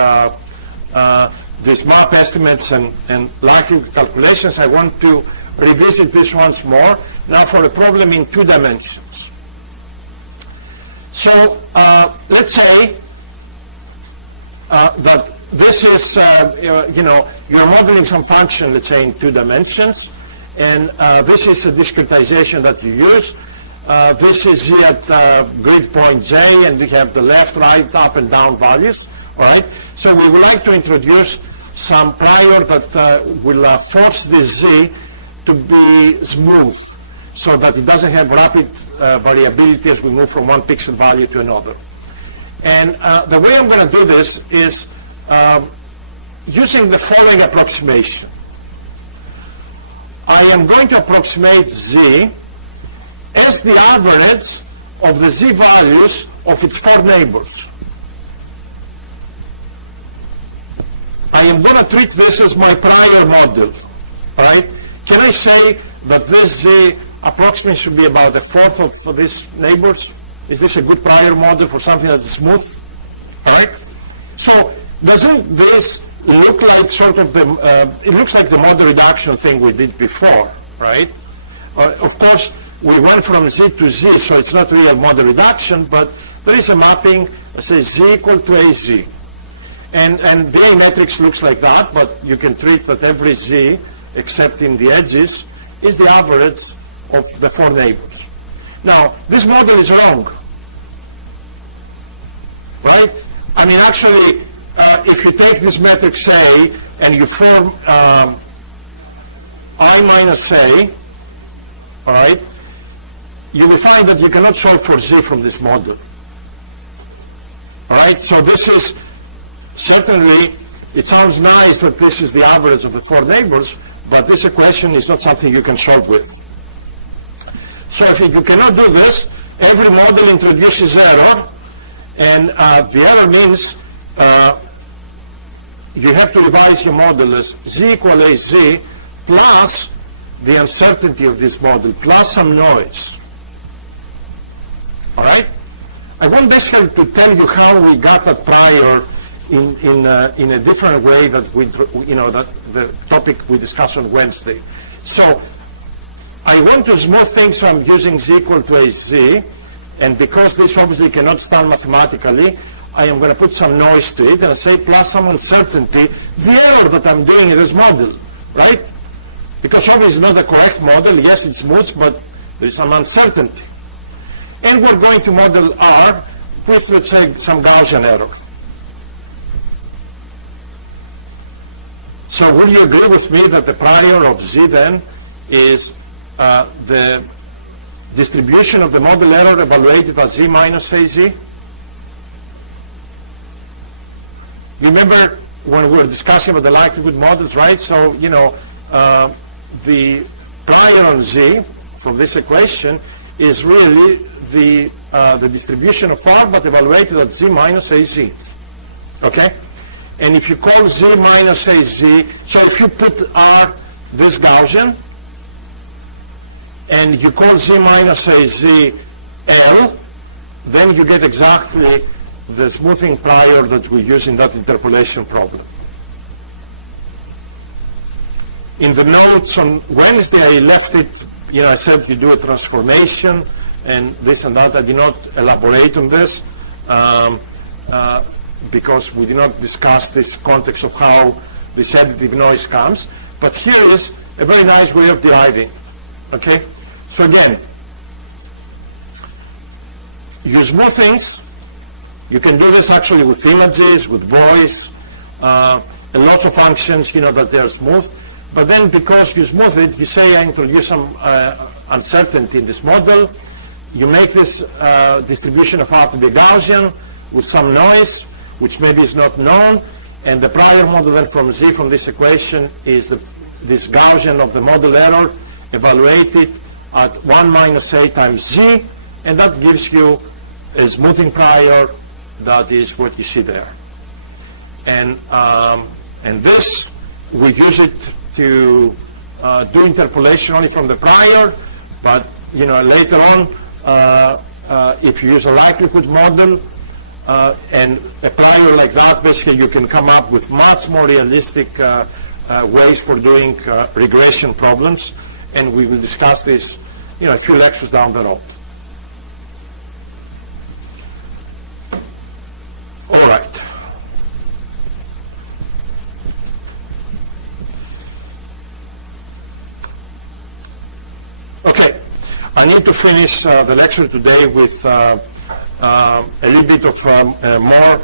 these map estimates and likelihood calculations. I want to revisit this once more, now for a problem in 2 dimensions. So let's say that this is, you're modeling some function, let's say, in 2 dimensions, And this is a discretization that you use. This is Z at grid point J, and we have the left, right, up, and down values. All right. So we would like to introduce some prior that will force this Z to be smooth, so that it doesn't have rapid variability as we move from one pixel value to another. And the way I'm going to do this is using the following approximation. I am going to approximate Z as the average of the Z values of its 4 neighbors. I am going to treat this as my prior model. All right? Can I say that this Z approximation should be about 1/4 of these neighbors? Is this a good prior model for something that's smooth? All right? So doesn't this look like sort of the, it looks like the model reduction thing we did before, right? Of course, we went from Z to Z, so it's not real model reduction, but there is a mapping, let's say Z equal to AZ. And the A matrix looks like that, but you can treat that every Z, except in the edges, is the average of the 4 neighbors. Now, this model is wrong, right? I mean, actually, if you take this matrix A and you form I minus A, all right, you will find that you cannot solve for Z from this model. All right, so this is certainly, it sounds nice that this is the average of the 4 neighbors, but this equation is not something you can solve with. So if you cannot do this, every model introduces error, and the error means you have to revise your model as Z equal AZ plus the uncertainty of this model, plus some noise. All right? I want basically to tell you how we got that prior in a different way that that the topic we discussed on Wednesday. So I want to smooth things, so I'm using Z equal to AZ, and because this obviously cannot stand mathematically, I am going to put some noise to it, and I say plus some uncertainty, the error that I'm doing in this model, right? Because obviously it's not the correct model. Yes, it smooths, but there is some uncertainty. And we're going to model R with, let's say, some Gaussian error. So will you agree with me that the prior of Z then is the distribution of the model error evaluated as Z minus AZ? You remember when we were discussing about the likelihood models, right? So, the prior on Z from this equation is really the distribution of R, but evaluated at Z minus AZ. Okay? And if you call Z minus AZ, so if you put R this Gaussian, and you call Z minus AZ L, then you get exactly the smoothing prior that we use in that interpolation problem. In the notes on Wednesday, I left it, I said you do a transformation and this and that. I did not elaborate on this because we did not discuss this context of how this additive noise comes. But here is a very nice way of deriving it. Okay? So again, you smooth things. You can do this actually with images, with voice, lots of functions, that they are smooth. But then because you smooth it, you say I introduce some uncertainty in this model. You make this distribution of R to be Gaussian with some noise, which maybe is not known. And the prior model then from Z from this equation is this Gaussian of the model error evaluated at 1 minus A times Z. And that gives you a smoothing prior that is what you see there. And this, we use it to do interpolation only from the prior, but later on, if you use a likelihood model and a prior like that, basically you can come up with much more realistic ways for doing regression problems, and we will discuss this a few lectures down the road. All right. Okay, I need to finish the lecture today with a little bit of more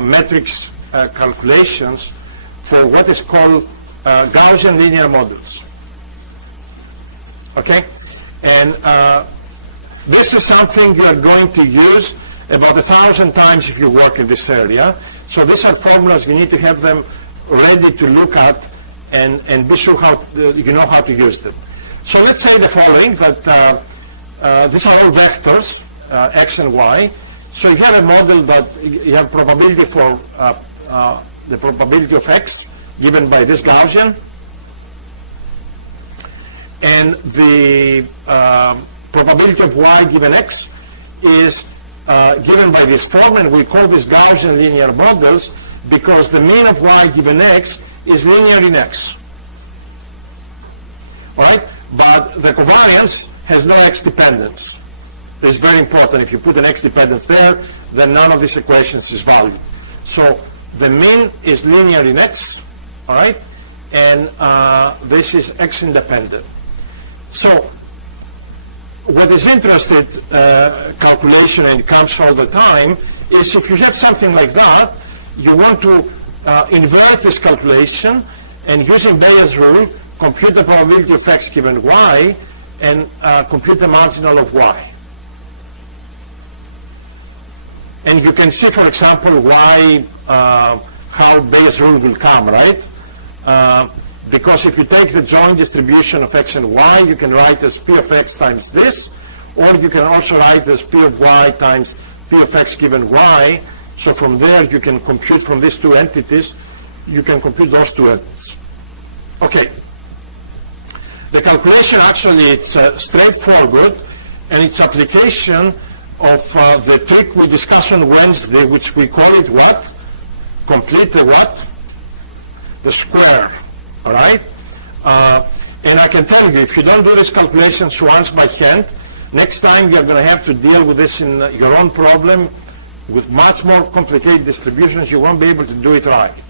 metrics calculations for what is called Gaussian linear models. Okay, and this is something you are going to use about 1,000 times if you work in this area. So these are formulas, you need to have them ready to look at and be sure how you know how to use them. So let's say the following, that these are all vectors, x and y. So you have a model that you have probability for the probability of x given by this Gaussian, and the probability of y given x is given by this form, and we call this Gaussian linear models because the mean of y given x is linear in x. All right, but the covariance has no x dependence. This is very important. If you put an x dependence there, then none of these equations is valid. So the mean is linear in x, all right, and this is x independent. So what is interesting calculation, and it comes all the time, is if you have something like that, you want to invert this calculation and using Bayes' rule, compute the probability of x given y and compute the marginal of y. And you can see, for example, why how Bayes' rule will come, right? Because if you take the joint distribution of x and y, you can write as p of x times this, or you can also write as p of y times p of x given y. So from there, you can compute from these two entities, you can compute those two entities. Okay. The calculation actually, it's straightforward, and it's application of the trick we discussed on Wednesday, which we call it what? Complete the what? The square. All right? And I can tell you, if you don't do these calculations once by hand, next time you're going to have to deal with this in your own problem with much more complicated distributions. You won't be able to do it right.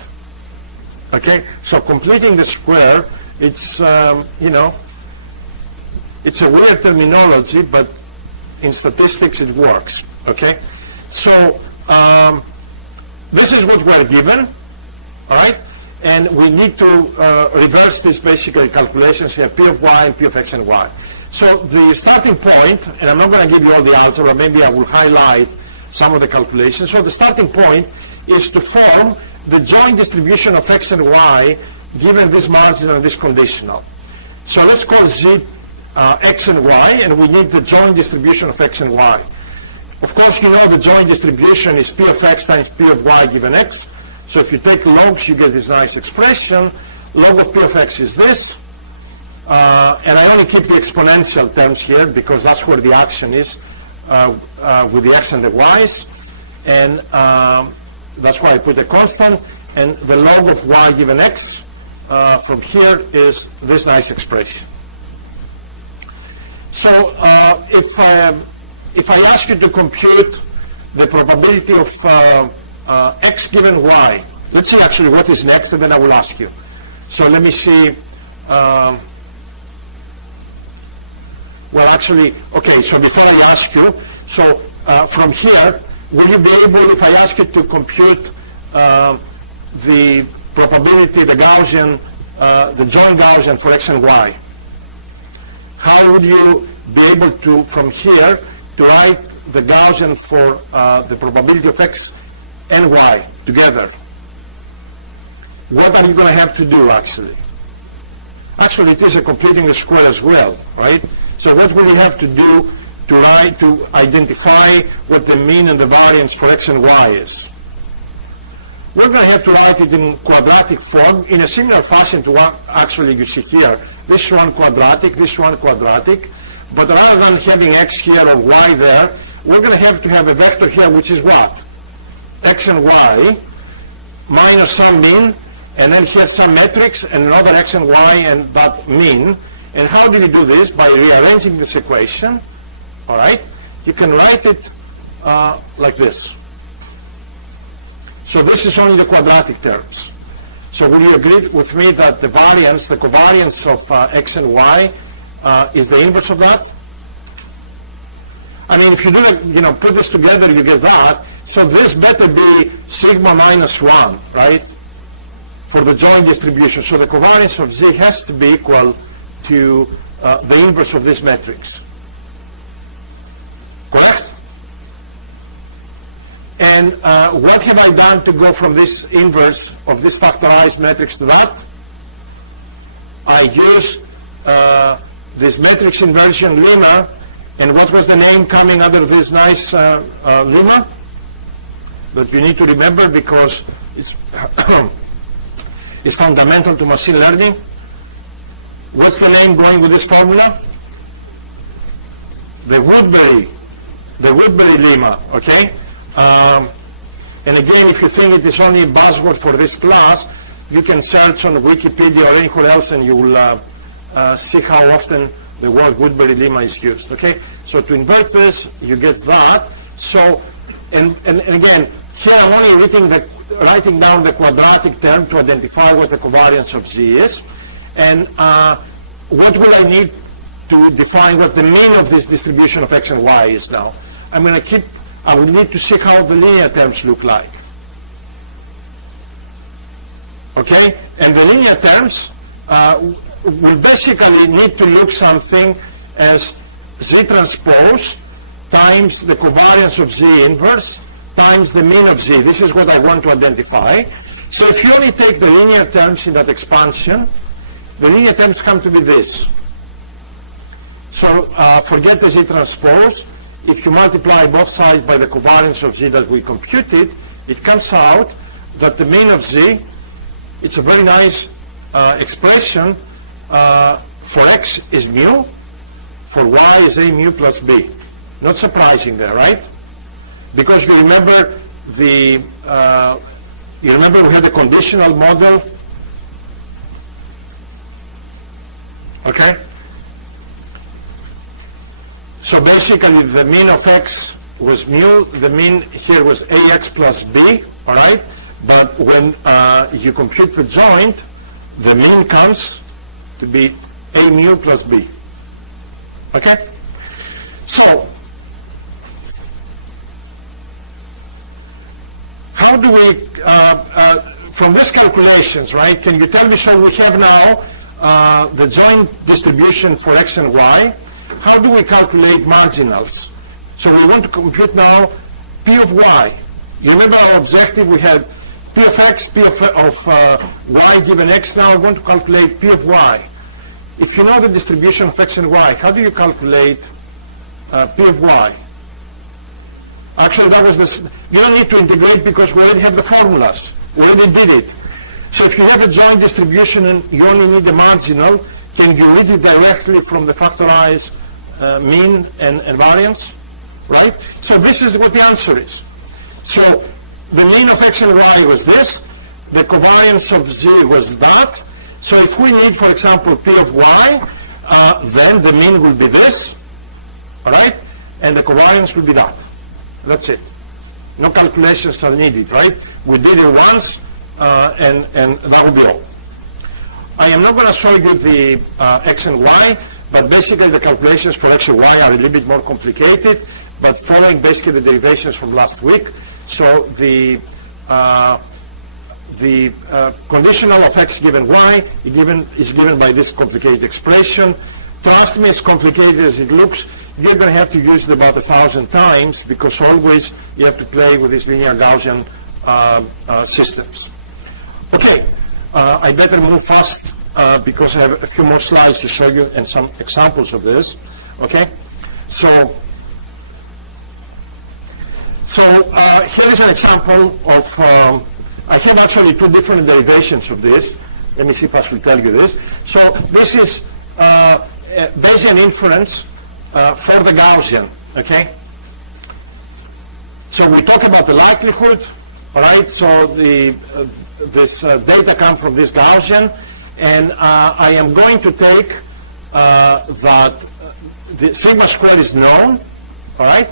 Okay? So completing the square, it's, you know, it's a weird terminology, but in statistics it works. Okay? So this is what we're given. All right? And we need to reverse this basic calculations here, p of y and p of x and y. So the starting point, and I'm not going to give you all the algebra, maybe I will highlight some of the calculations. So the starting point is to form the joint distribution of x and y given this marginal and this conditional. So let's call z x and y, and we need the joint distribution of x and y. Of course, you know the joint distribution is p of x times p of y given x. So if you take logs, you get this nice expression. Log of p of x is this. And I only keep the exponential terms here because that's where the action is with the x and the y's. And that's why I put a constant. And the log of y given x from here is this nice expression. So if I ask you to compute the probability of x given y. Let's see actually what is next, and then I will ask you. So let me see. Well, actually, okay, so before I ask you, so from here, will you be able, if I ask you to compute the probability, the Gaussian, the joint Gaussian for x and y, how would you be able to, from here, to write the Gaussian for the probability of x and y together? What are you going to have to do, actually? Actually, it is a completing the square as well, right? So what will you have to do to write, to identify what the mean and the variance for x and y is? We're going to have to write it in quadratic form in a similar fashion to what actually you see here. This one quadratic, this one quadratic. But rather than having x here or y there, we're going to have a vector here, which is what? X and y minus some mean, and then here's some metrics and another x and y and that mean. And how do you do this? By rearranging this equation. All right? You can write it like this. So this is only the quadratic terms. So will you agree with me that the variance, the covariance of x and y is the inverse of that. I mean, if you do that, put this together, you get that. So this better be sigma minus 1, right, for the joint distribution. So the covariance of Z has to be equal to the inverse of this matrix. Correct? And what have I done to go from this inverse of this factorized matrix to that? I used this matrix inversion lemma. And what was the name coming under this nice lemma that you need to remember because it's it's fundamental to machine learning? What's the name going with this formula? The Woodbury lemma, okay? And again, if you think it is only a buzzword for this class, you can search on Wikipedia or anywhere else and you will see how often the word Woodbury lemma is used, okay? So to invert this, you get that. So, and again, here I'm only writing down the quadratic term to identify what the covariance of Z is. And what will I need to define what the mean of this distribution of X and Y is now? I will need to see how the linear terms look like. Okay? And the linear terms will basically need to look something as Z transpose times the covariance of Z inverse times the mean of Z. This is what I want to identify. So if you only take the linear terms in that expansion, the linear terms come to be this. So forget the Z transpose. If you multiply both sides by the covariance of Z that we computed, it comes out that the mean of Z, it's a very nice expression. For X is mu, for Y is A mu plus B. Not surprising there, right? Because you remember we had the conditional model. Okay? So basically the mean of X was mu, the mean here was AX plus B, all right? But when you compute the joint, the mean comes to be A mu plus B. Okay? So, how do we, from these calculations, right, can you tell me, so we have now the joint distribution for X and Y. How do we calculate marginals? So we want to compute now P of Y. You remember our objective, we had P of X, P of Y given X. Now I want to calculate P of Y. If you know the distribution of X and Y, how do you calculate P of Y? Actually, that was this. You don't need to integrate because we already have the formulas. We already did it. So if you have a joint distribution and you only need a marginal, can you read it directly from the factorized mean and variance? Right? So this is what the answer is. So the mean of X and Y was this. The covariance of Z was that. So if we need, for example, P of Y, then the mean will be this. All right? And the covariance will be that. That's it. No calculations are needed, right? We did it once, and that will be all. I am not going to show you the X and Y, but basically the calculations for X and Y are a little bit more complicated, but following basically the derivations from last week. So the conditional of X given Y is given by this complicated expression. Trust me, as complicated as it looks, you're going to have to use it about 1,000 times because always you have to play with these linear Gaussian systems. Okay, I better move fast because I have a few more slides to show you and some examples of this. Okay, so here is an example of, I have actually two different derivations of this. Let me see if I should tell you this. So this is Bayesian inference for the Gaussian, okay? So we talk about the likelihood, all right? So this data come from this Gaussian, and I am going to take that the sigma square is known, all right?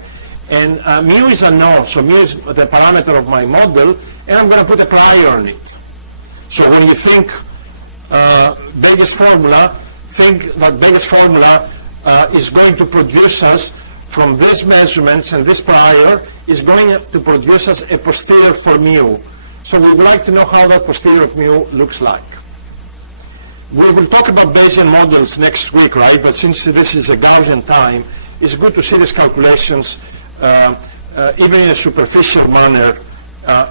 And mu is unknown, so mu is the parameter of my model, and I'm going to put a prior on it. So when you think Bayes formula, think that Bayes' formula is going to produce us from these measurements, and this prior is going to produce us a posterior for mu. So we would like to know how that posterior of mu looks like. We will talk about Bayesian models next week, right? But since this is a Gaussian time, it's good to see these calculations even in a superficial manner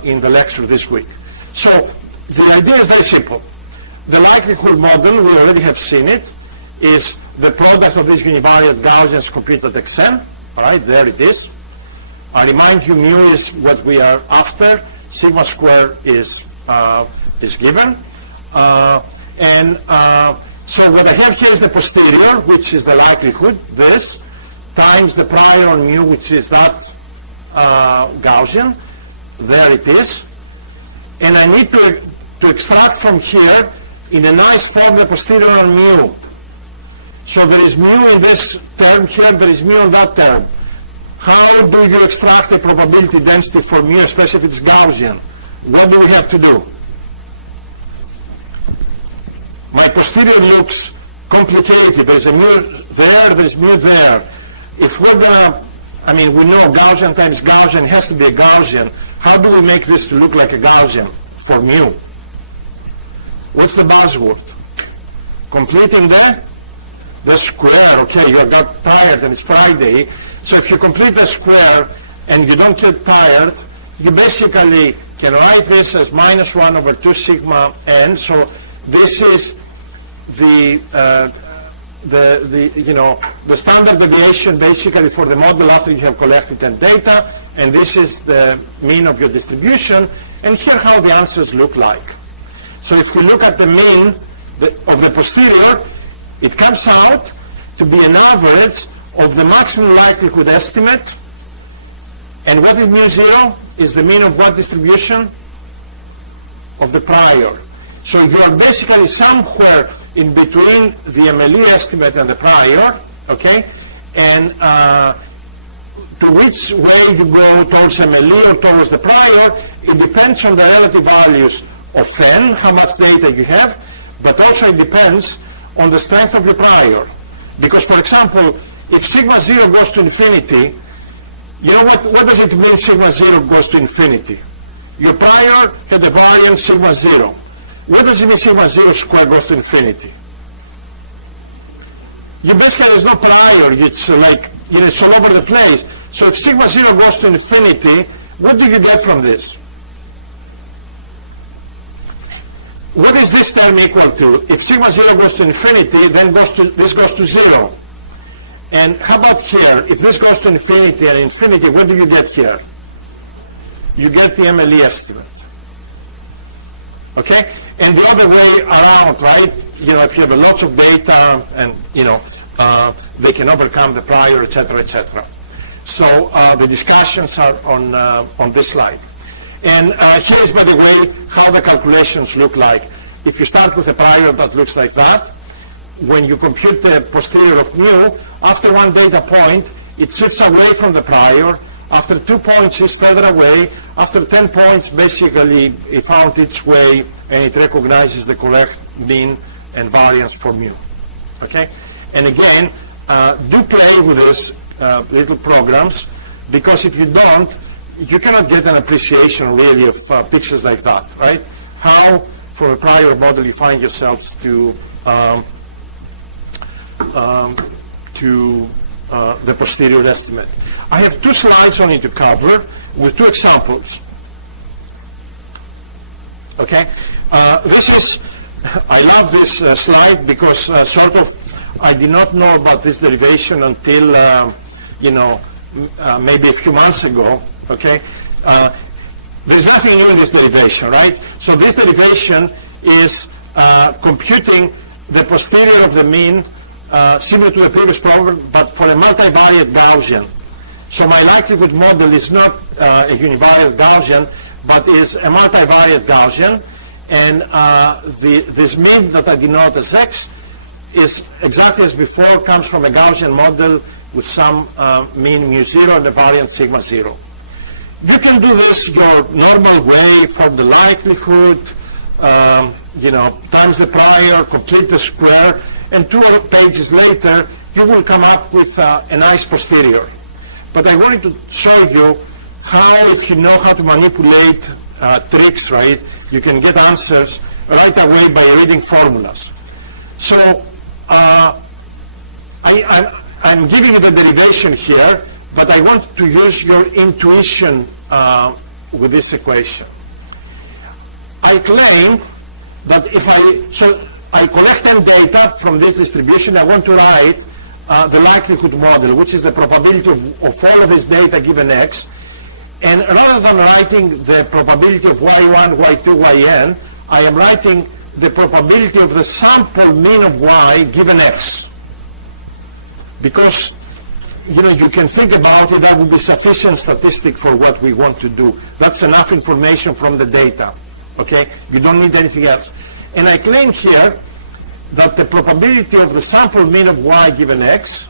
in the lecture this week. So the idea is very simple. The likelihood model, we already have seen it, is the product of these univariate Gaussians computed at xn. All right, there it is. I remind you, mu is what we are after. Sigma square is given. So what I have here is the posterior, which is the likelihood, this, times the prior on mu, which is that Gaussian. There it is. And I need to extract from here, in a nice form, the posterior on mu. So there is mu in this term here, there is mu on that term. How do you extract the probability density for mu, especially if it's Gaussian? What do we have to do? My posterior looks complicated. There is a mu there, there is mu there. If we're gonna, I mean, we know Gaussian times Gaussian has to be a Gaussian. How do we make this to look like a Gaussian for mu? What's the buzzword? Completing the square. Okay, you got tired and it's Friday. So if you complete the square and you don't get tired, you basically can write this as -1 over 2 sigma n. So this is the standard deviation basically for the model after you have collected that data, and this is the mean of your distribution, and here how the answers look like. So if we look at the mean of the posterior, it comes out to be an average of the maximum likelihood estimate, and what is mu0? Is the mean of what distribution? Of the prior. So you are basically somewhere in between the MLE estimate and the prior, okay? And to which way you go, towards MLE or towards the prior, it depends on the relative values of n, how much data you have, but also it depends on the strength of your prior. Because, for example, if sigma 0 goes to infinity, you know what does it mean sigma 0 goes to infinity? Your prior had a variance sigma 0. What does it mean sigma 0 squared goes to infinity? You basically, there's no prior. It's like, it's all over the place. So if sigma 0 goes to infinity, what do you get from this? What is this term equal to? If sigma 0 goes to infinity, then this goes to 0. And how about here? If this goes to infinity and infinity, what do you get here? You get the MLE estimate. Okay? And the other way around, right? If you have lots of data and, they can overcome the prior, etc., etc. So the discussions are on this slide. And here is, by the way, how the calculations look like. If you start with a prior that looks like that, when you compute the posterior of mu, after one data point, it shifts away from the prior. After 2 points, it's further away. After 10 points, basically, it found its way, and it recognizes the correct mean and variance for mu. Okay? And again, do play with these little programs, because if you don't, you cannot get an appreciation really of pixels like that, right? How, from a prior model, you find yourselves to the posterior estimate. I have 2 slides only to cover with 2 examples. Okay, I love this slide because sort of I did not know about this derivation until maybe a few months ago. Okay, there's nothing new in this derivation, right? So this derivation is computing the posterior of the mean similar to the previous problem, but for a multivariate Gaussian. So my likelihood model is not a univariate Gaussian, but is a multivariate Gaussian. And this mean that I denote as x is exactly as before, comes from a Gaussian model with some mean mu0 and a variance sigma 0. You can do this your normal way, form the likelihood, times the prior, complete the square, and 2 pages later, you will come up with a nice posterior. But I wanted to show you how, if you know how to manipulate tricks, right, you can get answers right away by reading formulas. So I'm giving you the derivation here, but I want to use your intuition with this equation. I claim that if I collect n data from this distribution, I want to write the likelihood model, which is the probability of all of this data given x. And rather than writing the probability of y1, y2, yn, I am writing the probability of the sample mean of y given x. Because you can think about it, that would be sufficient statistic for what we want to do. That's enough information from the data. Okay? You don't need anything else. And I claim here that the probability of the sample mean of y given x,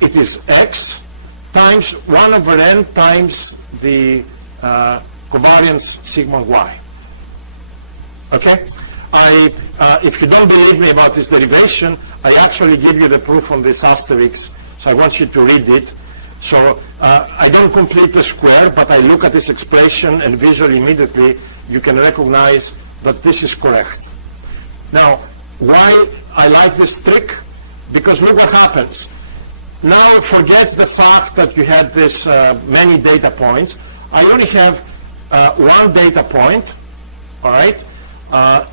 it is x times 1 over n times the covariance sigma y. Okay? If you don't believe me about this derivation, I actually give you the proof on this asterisk, so I want you to read it. So I don't complete the square, but I look at this expression and visually immediately you can recognize that this is correct. Now, why I like this trick? Because look what happens. Now forget the fact that you had this many data points. I only have one data point, all right?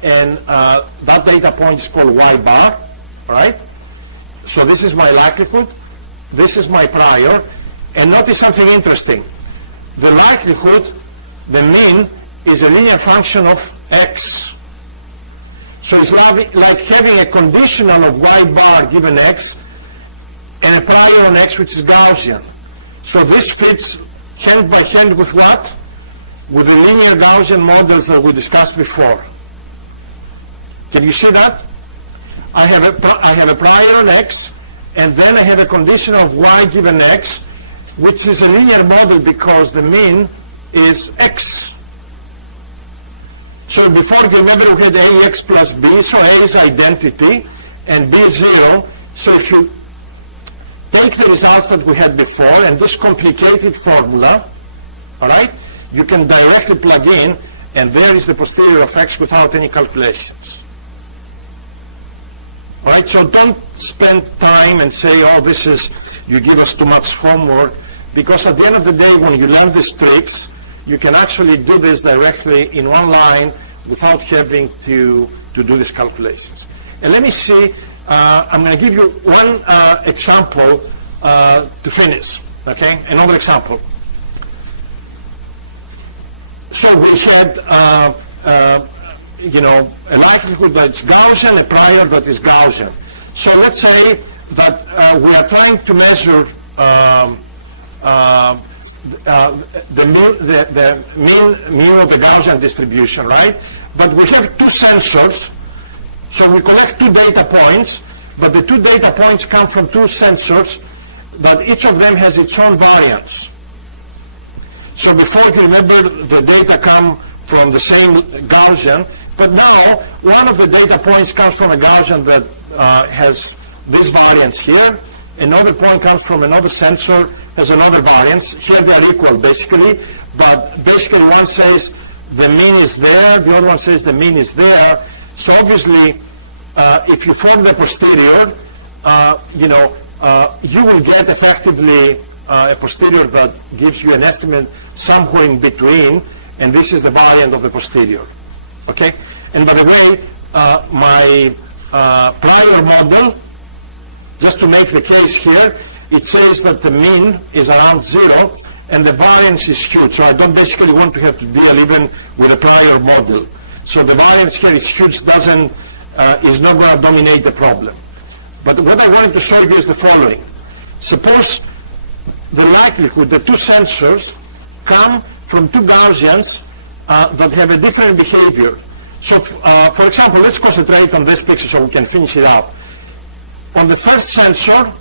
And that data point is called y bar, all right? So this is my likelihood. This is my prior. And notice something interesting. The likelihood, the mean, is a linear function of x. So it's like having a conditional of y bar given x and a prior on x, which is Gaussian. So this fits hand by hand with what? With the linear Gaussian models that we discussed before. Can you see that? I have a prior on x, and then I have a condition of y given x, which is a linear model because the mean is x. So before, you remember we had ax plus b, so a is identity and b is 0. So if you take the results that we had before and this complicated formula, all right, you can directly plug in, and there is the posterior of x without any calculations. All right, so don't spend time and say, oh, this is, you give us too much homework, because at the end of the day, when you learn these tricks, you can actually do this directly in one line without having to do these calculations. And let me see, I'm going to give you one example to finish, okay? Another example. So we had, a likelihood that it's Gaussian, a prior that is Gaussian. So let's say that we are trying to measure the mean mu of the Gaussian distribution, right? But we have two sensors, so we collect two data points, but the two data points come from two sensors that each of them has its own variance. So before, you remember, the data come from the same Gaussian, but now one of the data points comes from a Gaussian that has this variance here. Another point comes from another sensor, has another variance. Here they are equal, basically, but basically one says the mean is there, the other one says the mean is there. So obviously, if you form the posterior, you will get effectively a posterior that gives you an estimate somewhere in between, and this is the variant of the posterior. Okay? And by the way, my prior model, just to make the case here, it says that the mean is around 0 and the variance is huge. So I don't basically want to have to deal even with a prior model. So the variance here is huge, is not going to dominate the problem. But what I wanted to show you is the following. Suppose the likelihood, the two sensors come from two Gaussians that have a different behavior. So for example, let's concentrate on this picture so we can finish it up. On the first sensor,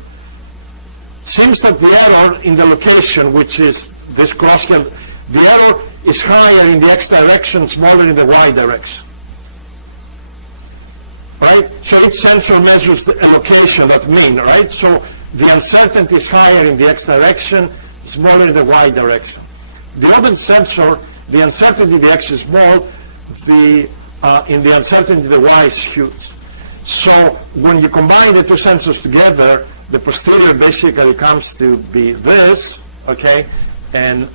seems that the error in the location, which is this crosshair, the error is higher in the x direction, smaller in the y direction. Right? So each sensor measures a location, that mean, right? So the uncertainty is higher in the x direction, smaller in the y direction. The other sensor, the uncertainty, the x is small, in the uncertainty, the y is huge. So when you combine the two sensors together, the posterior basically comes to be this, okay? And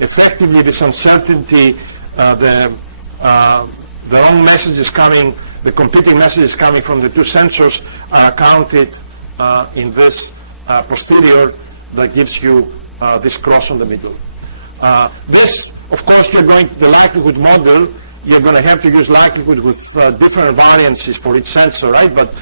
effectively this uncertainty, the wrong message is coming, the competing message is coming from the two sensors are counted in this posterior that gives you this cross on the middle. This, of course, you're going to the likelihood model. You're going to have to use likelihood with different variances for each sensor, right? But